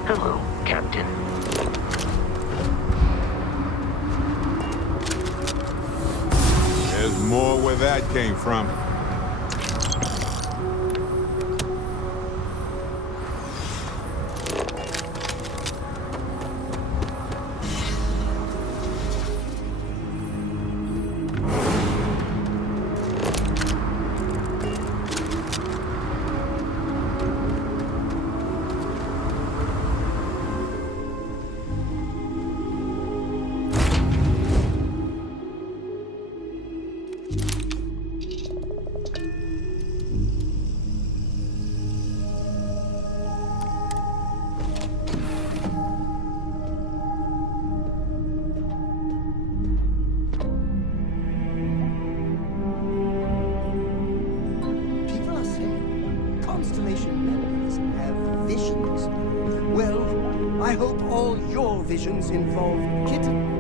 Hello, Captain. There's more where that came from. People are saying Constellation members have visions. Well, I hope all your visions involve kittens.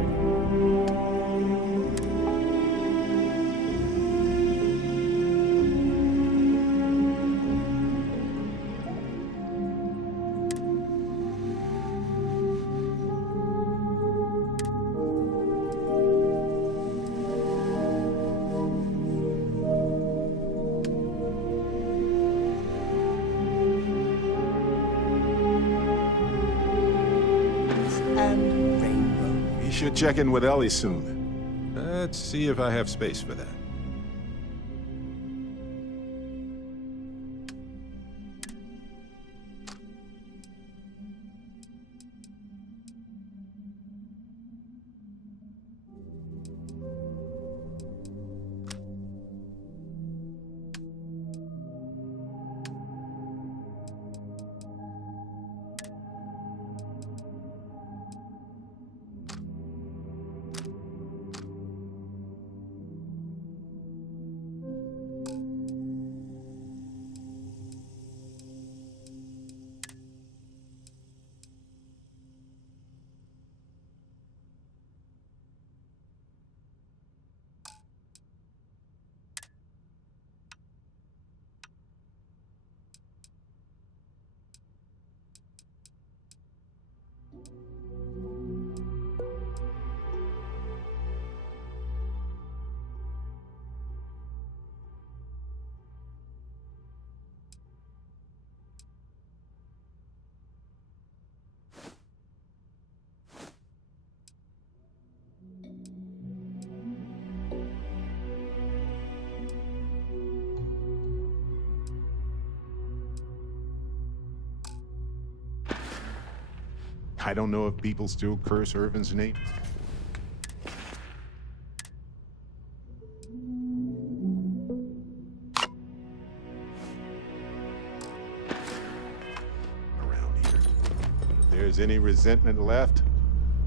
And rainbow. You should check in with Ellie soon. Let's see if I have space for that. I don't know if people still curse Irvin's name. Around here. If there's any resentment left,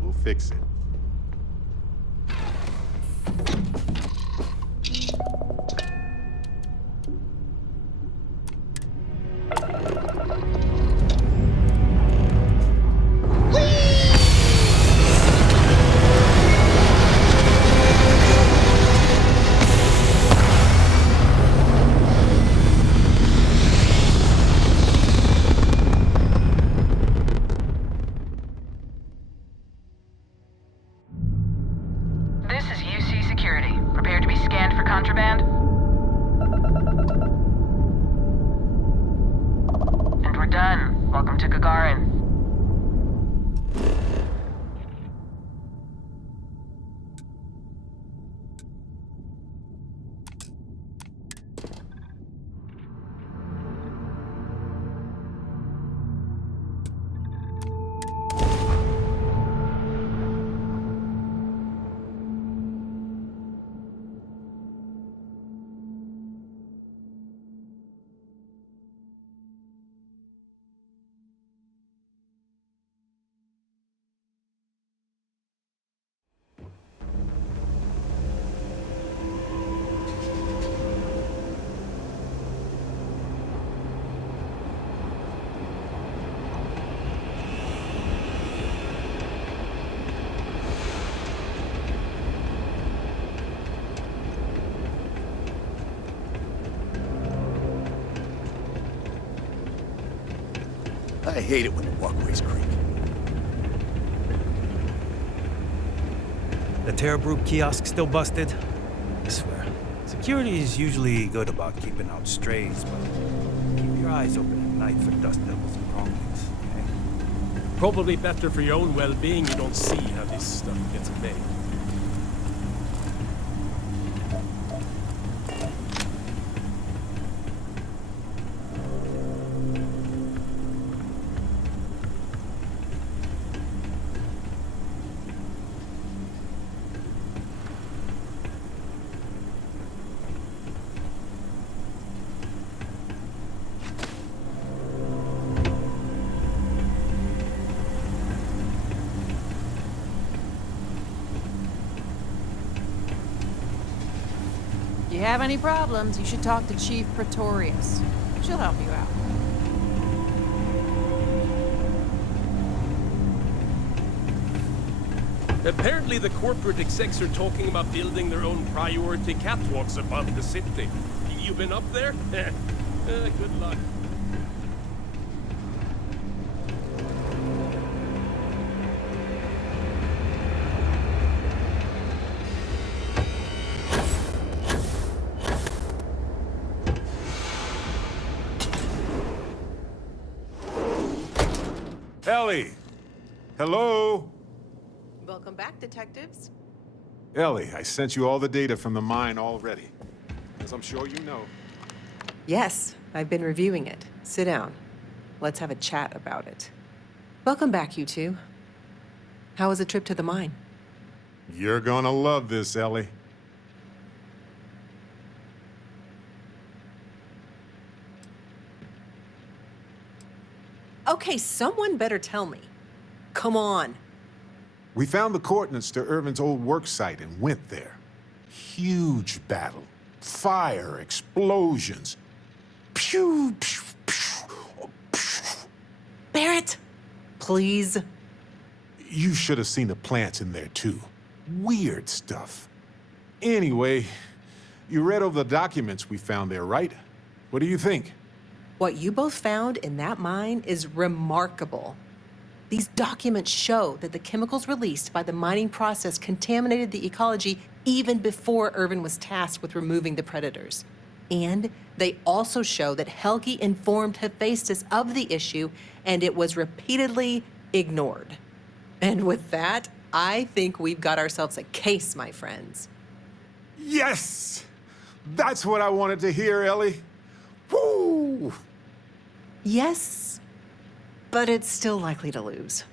we'll fix it. I hate it when the walkways creak. The Terra Brew kiosk still busted? I swear. Security is usually good about keeping out strays, but keep your eyes open at night for dust devils and wronglings, okay? Probably better for your own well-being you don't see how this stuff gets made. If you have any problems, you should talk to Chief Pretorius. She'll help you out. Apparently the corporate execs are talking about building their own priority catwalks above the city. You been up there? Good luck. Ellie! Hello? Welcome back, detectives. Ellie, I sent you all the data from the mine already. As I'm sure you know. Yes, I've been reviewing it. Sit down. Let's have a chat about it. Welcome back, you two. How was the trip to the mine? You're gonna love this, Ellie. Okay, someone better tell me. Come on. We found the coordinates to Irvin's old work site and went there. Huge battle. Fire, explosions. Pew, pew, pew, pew. Barrett, please. You should have seen the plants in there, too. Weird stuff. Anyway, you read over the documents we found there, right? What do you think? What you both found in that mine is remarkable. These documents show that the chemicals released by the mining process contaminated the ecology even before Irvin was tasked with removing the predators. And they also show that Helgi informed Hephaestus of the issue, and it was repeatedly ignored. And with that, I think we've got ourselves a case, my friends. Yes! That's what I wanted to hear, Ellie. Woo! Yes, but it's still likely to lose.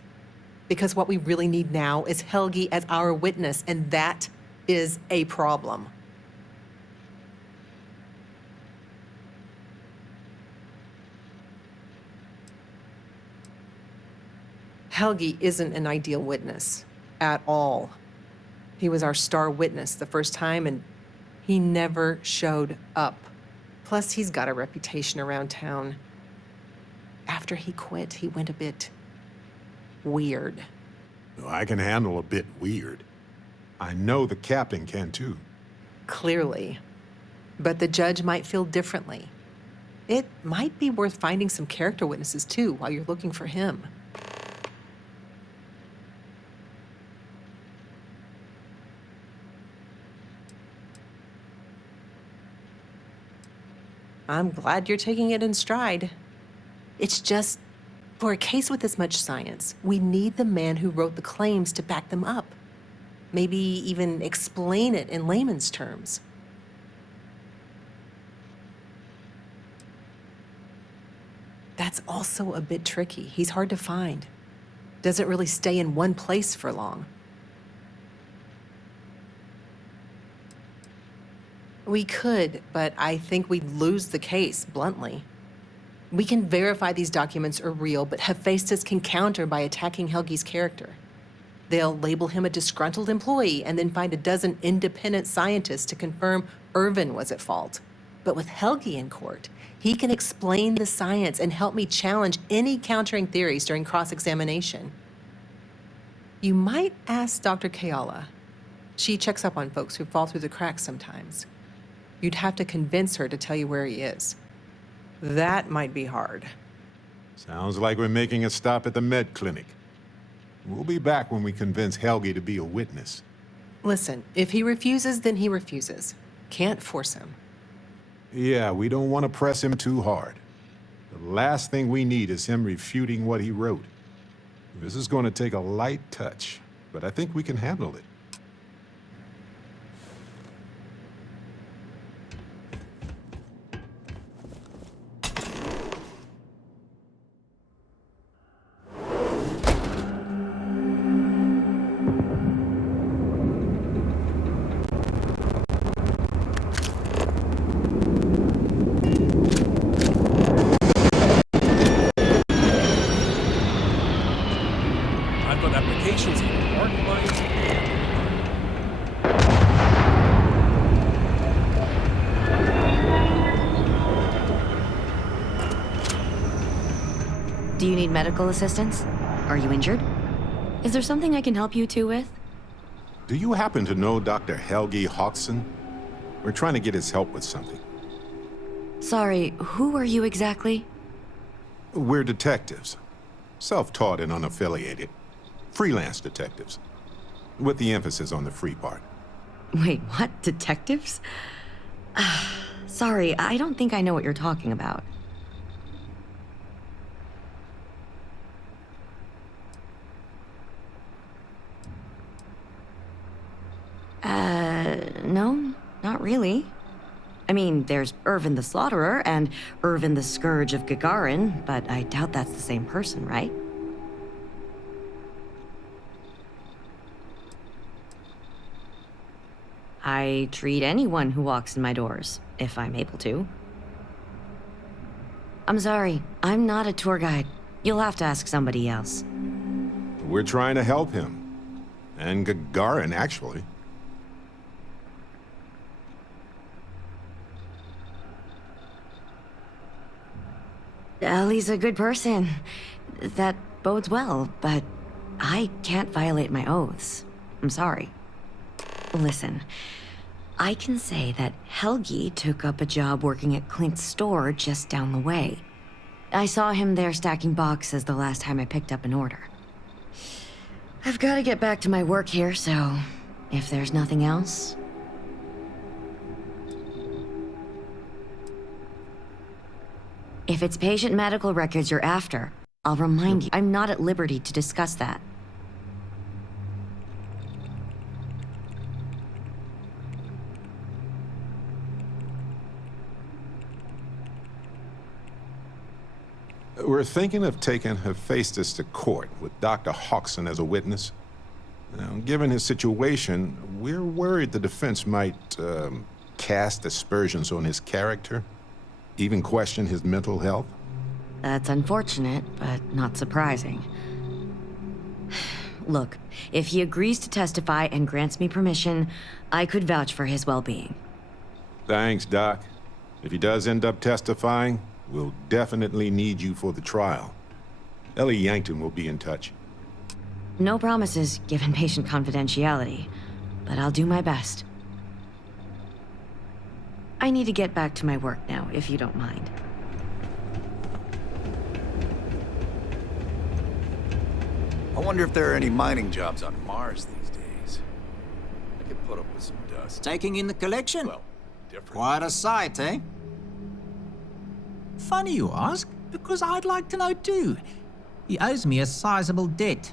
because what we really need now is Helgi as our witness, and that is a problem. Helgi isn't an ideal witness at all. He was our star witness the first time, and he never showed up. Plus, he's got a reputation around town. After he quit, he went a bit weird. I can handle a bit weird. I know the captain can too. Clearly. But the judge might feel differently. It might be worth finding some character witnesses too while you're looking for him. I'm glad you're taking it in stride. It's just, for a case with this much science, we need the man who wrote the claims to back them up. Maybe even explain it in layman's terms. That's also a bit tricky. He's hard to find. Doesn't really stay in one place for long. We could, but I think we'd lose the case, bluntly. We can verify these documents are real, but Hephaestus can counter by attacking Helgi's character. They'll label him a disgruntled employee and then find a dozen independent scientists to confirm Irvin was at fault. But with Helgi in court, he can explain the science and help me challenge any countering theories during cross-examination. You might ask Dr. Kayala. She checks up on folks who fall through the cracks sometimes. You'd have to convince her to tell you where he is. That might be hard. Sounds like we're making a stop at the med clinic. We'll be back when we convince Helgi to be a witness. Listen, if he refuses, then he refuses. Can't force him. Yeah, we don't want to press him too hard. The last thing we need is him refuting what he wrote. This is going to take a light touch, but I think we can handle it. Do you need medical assistance? Are you injured? Is there something I can help you two with? Do you happen to know Dr. Helgi Hodgson? We're trying to get his help with something. Sorry, who are you exactly? We're detectives. Self-taught and unaffiliated. Freelance detectives. With the emphasis on the free part. Wait, what? Detectives? Sorry, I don't think I know what you're talking about. No, not really. I mean, there's Irvin the Slaughterer and Irvin the Scourge of Gagarin, but I doubt that's the same person, right? I treat anyone who walks in my doors, if I'm able to. I'm sorry, I'm not a tour guide. You'll have to ask somebody else. We're trying to help him. And Gagarin, actually. Ellie's a good person. That bodes well, but I can't violate my oaths. I'm sorry. Listen, I can say that Helgi took up a job working at Clint's store just down the way. I saw him there stacking boxes the last time I picked up an order. I've got to get back to my work here, so if there's nothing else... If it's patient medical records you're after, I'll remind you, I'm not at liberty to discuss that. We're thinking of taking Hephaestus to court with Dr. Hodgson as a witness. Now, given his situation, we're worried the defense might cast aspersions on his character, even question his mental health. That's unfortunate, but not surprising. Look, if he agrees to testify and grants me permission, I could vouch for his well-being. Thanks, Doc. If he does end up testifying, we'll definitely need you for the trial. Ellie Yankton will be in touch. No promises, given patient confidentiality, but I'll do my best. I need to get back to my work now, if you don't mind. I wonder if there are any mining jobs on Mars these days. I could put up with some dust. Taking in the collection? Well, different. Quite a sight, eh? Funny you ask, because I'd like to know too. He owes me a sizable debt.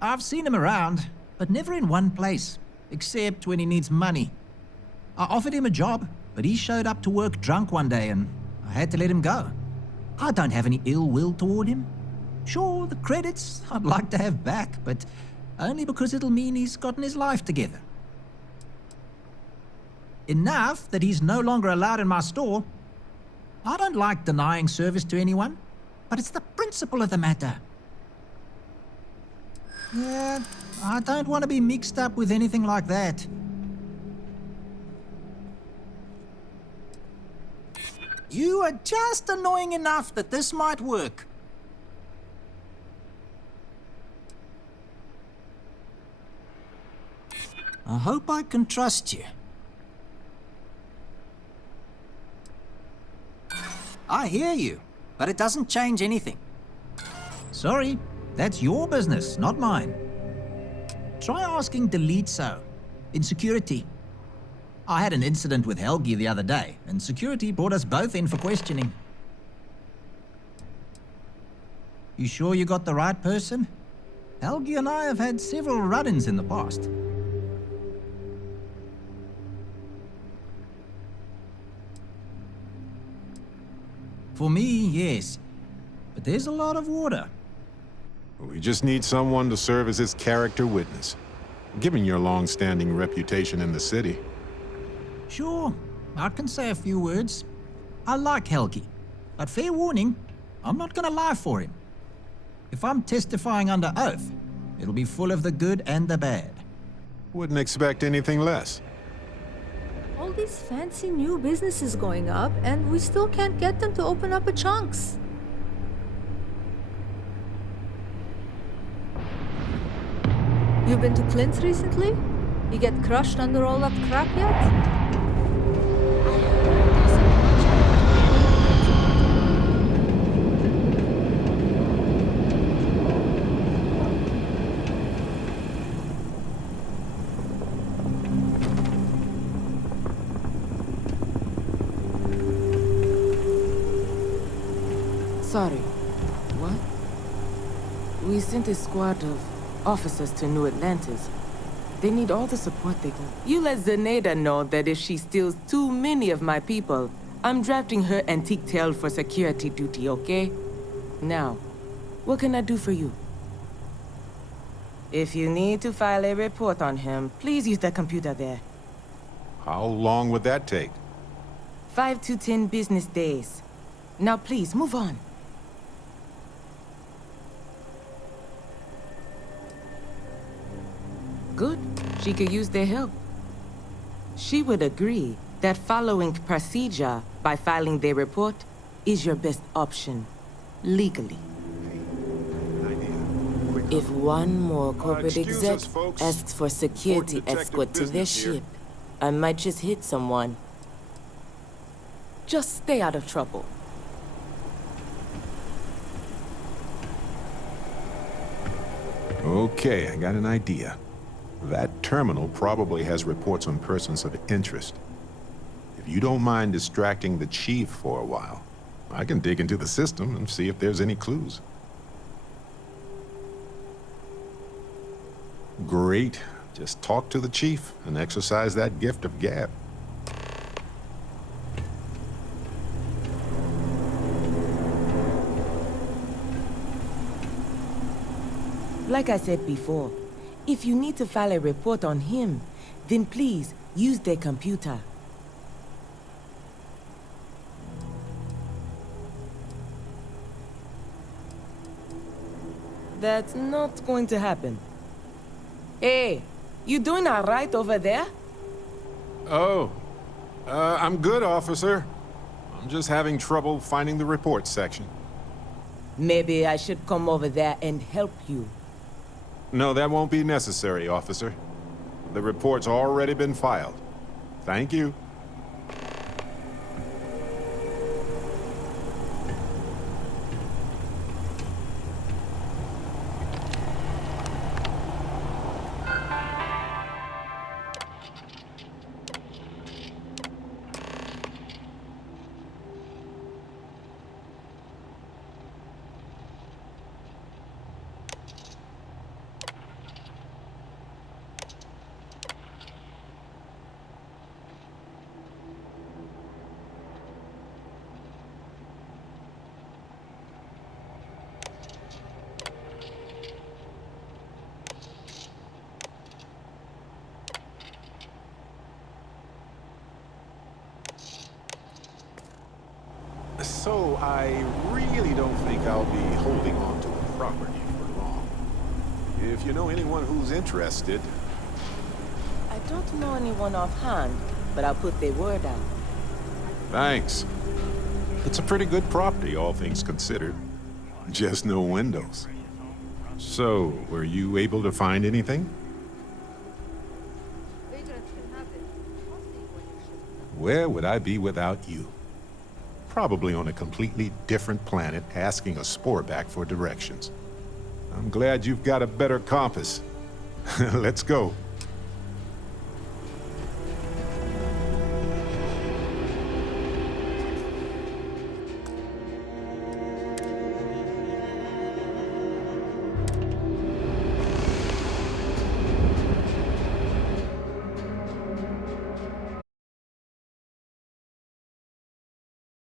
I've seen him around, but never in one place, except when he needs money. I offered him a job, but he showed up to work drunk one day and I had to let him go. I don't have any ill will toward him. Sure, the credits I'd like to have back, but only because it'll mean he's gotten his life together. Enough that he's no longer allowed in my store. I don't like denying service to anyone, but it's the principle of the matter. Yeah, I don't want to be mixed up with anything like that. You are just annoying enough that this might work. I hope I can trust you. I hear you, but it doesn't change anything. Sorry, that's your business, not mine. Try asking Delito in security. I had an incident with Helgi the other day, and security brought us both in for questioning. You sure you got the right person? Helgi and I have had several run-ins in the past. For me, yes. But there's a lot of water. We just need someone to serve as his character witness, given your long-standing reputation in the city. Sure, I can say a few words. I like Helgi, but fair warning, I'm not gonna lie for him. If I'm testifying under oath, it'll be full of the good and the bad. Wouldn't expect anything less. All these fancy new businesses going up, and we still can't get them to open up a chunks. You been to Clint's recently? You get crushed under all that crap yet? Sorry. What? We sent a squad of officers to New Atlantis. They need all the support they can. You let Zenaida know that if she steals too many of my people, I'm drafting her antique tail for security duty, okay? Now, what can I do for you? If you need to file a report on him, please use the computer there. How long would that take? 5 to 10 business days. Now please, move on. Good. She could use their help. She would agree that following procedure by filing their report is your best option, legally. If one more corporate exec asks for security escort to their ship, I might just hit someone. Just stay out of trouble. Okay, I got an idea. That terminal probably has reports on persons of interest. If you don't mind distracting the chief for a while, I can dig into the system and see if there's any clues. Great. Just talk to the chief and exercise that gift of gab. Like I said before, if you need to file a report on him, then please use the computer. That's not going to happen. Hey, you doing all right over there? Oh, I'm good, officer. I'm just having trouble finding the report section. Maybe I should come over there and help you. No, that won't be necessary, officer. The report's already been filed. Thank you. So, I really don't think I'll be holding on to the property for long. If you know anyone who's interested... I don't know anyone offhand, but I'll put the word out. Thanks. It's a pretty good property, all things considered. Just no windows. So, were you able to find anything? Where would I be without you? Probably on a completely different planet, asking a sporeback for directions. I'm glad you've got a better compass. Let's go.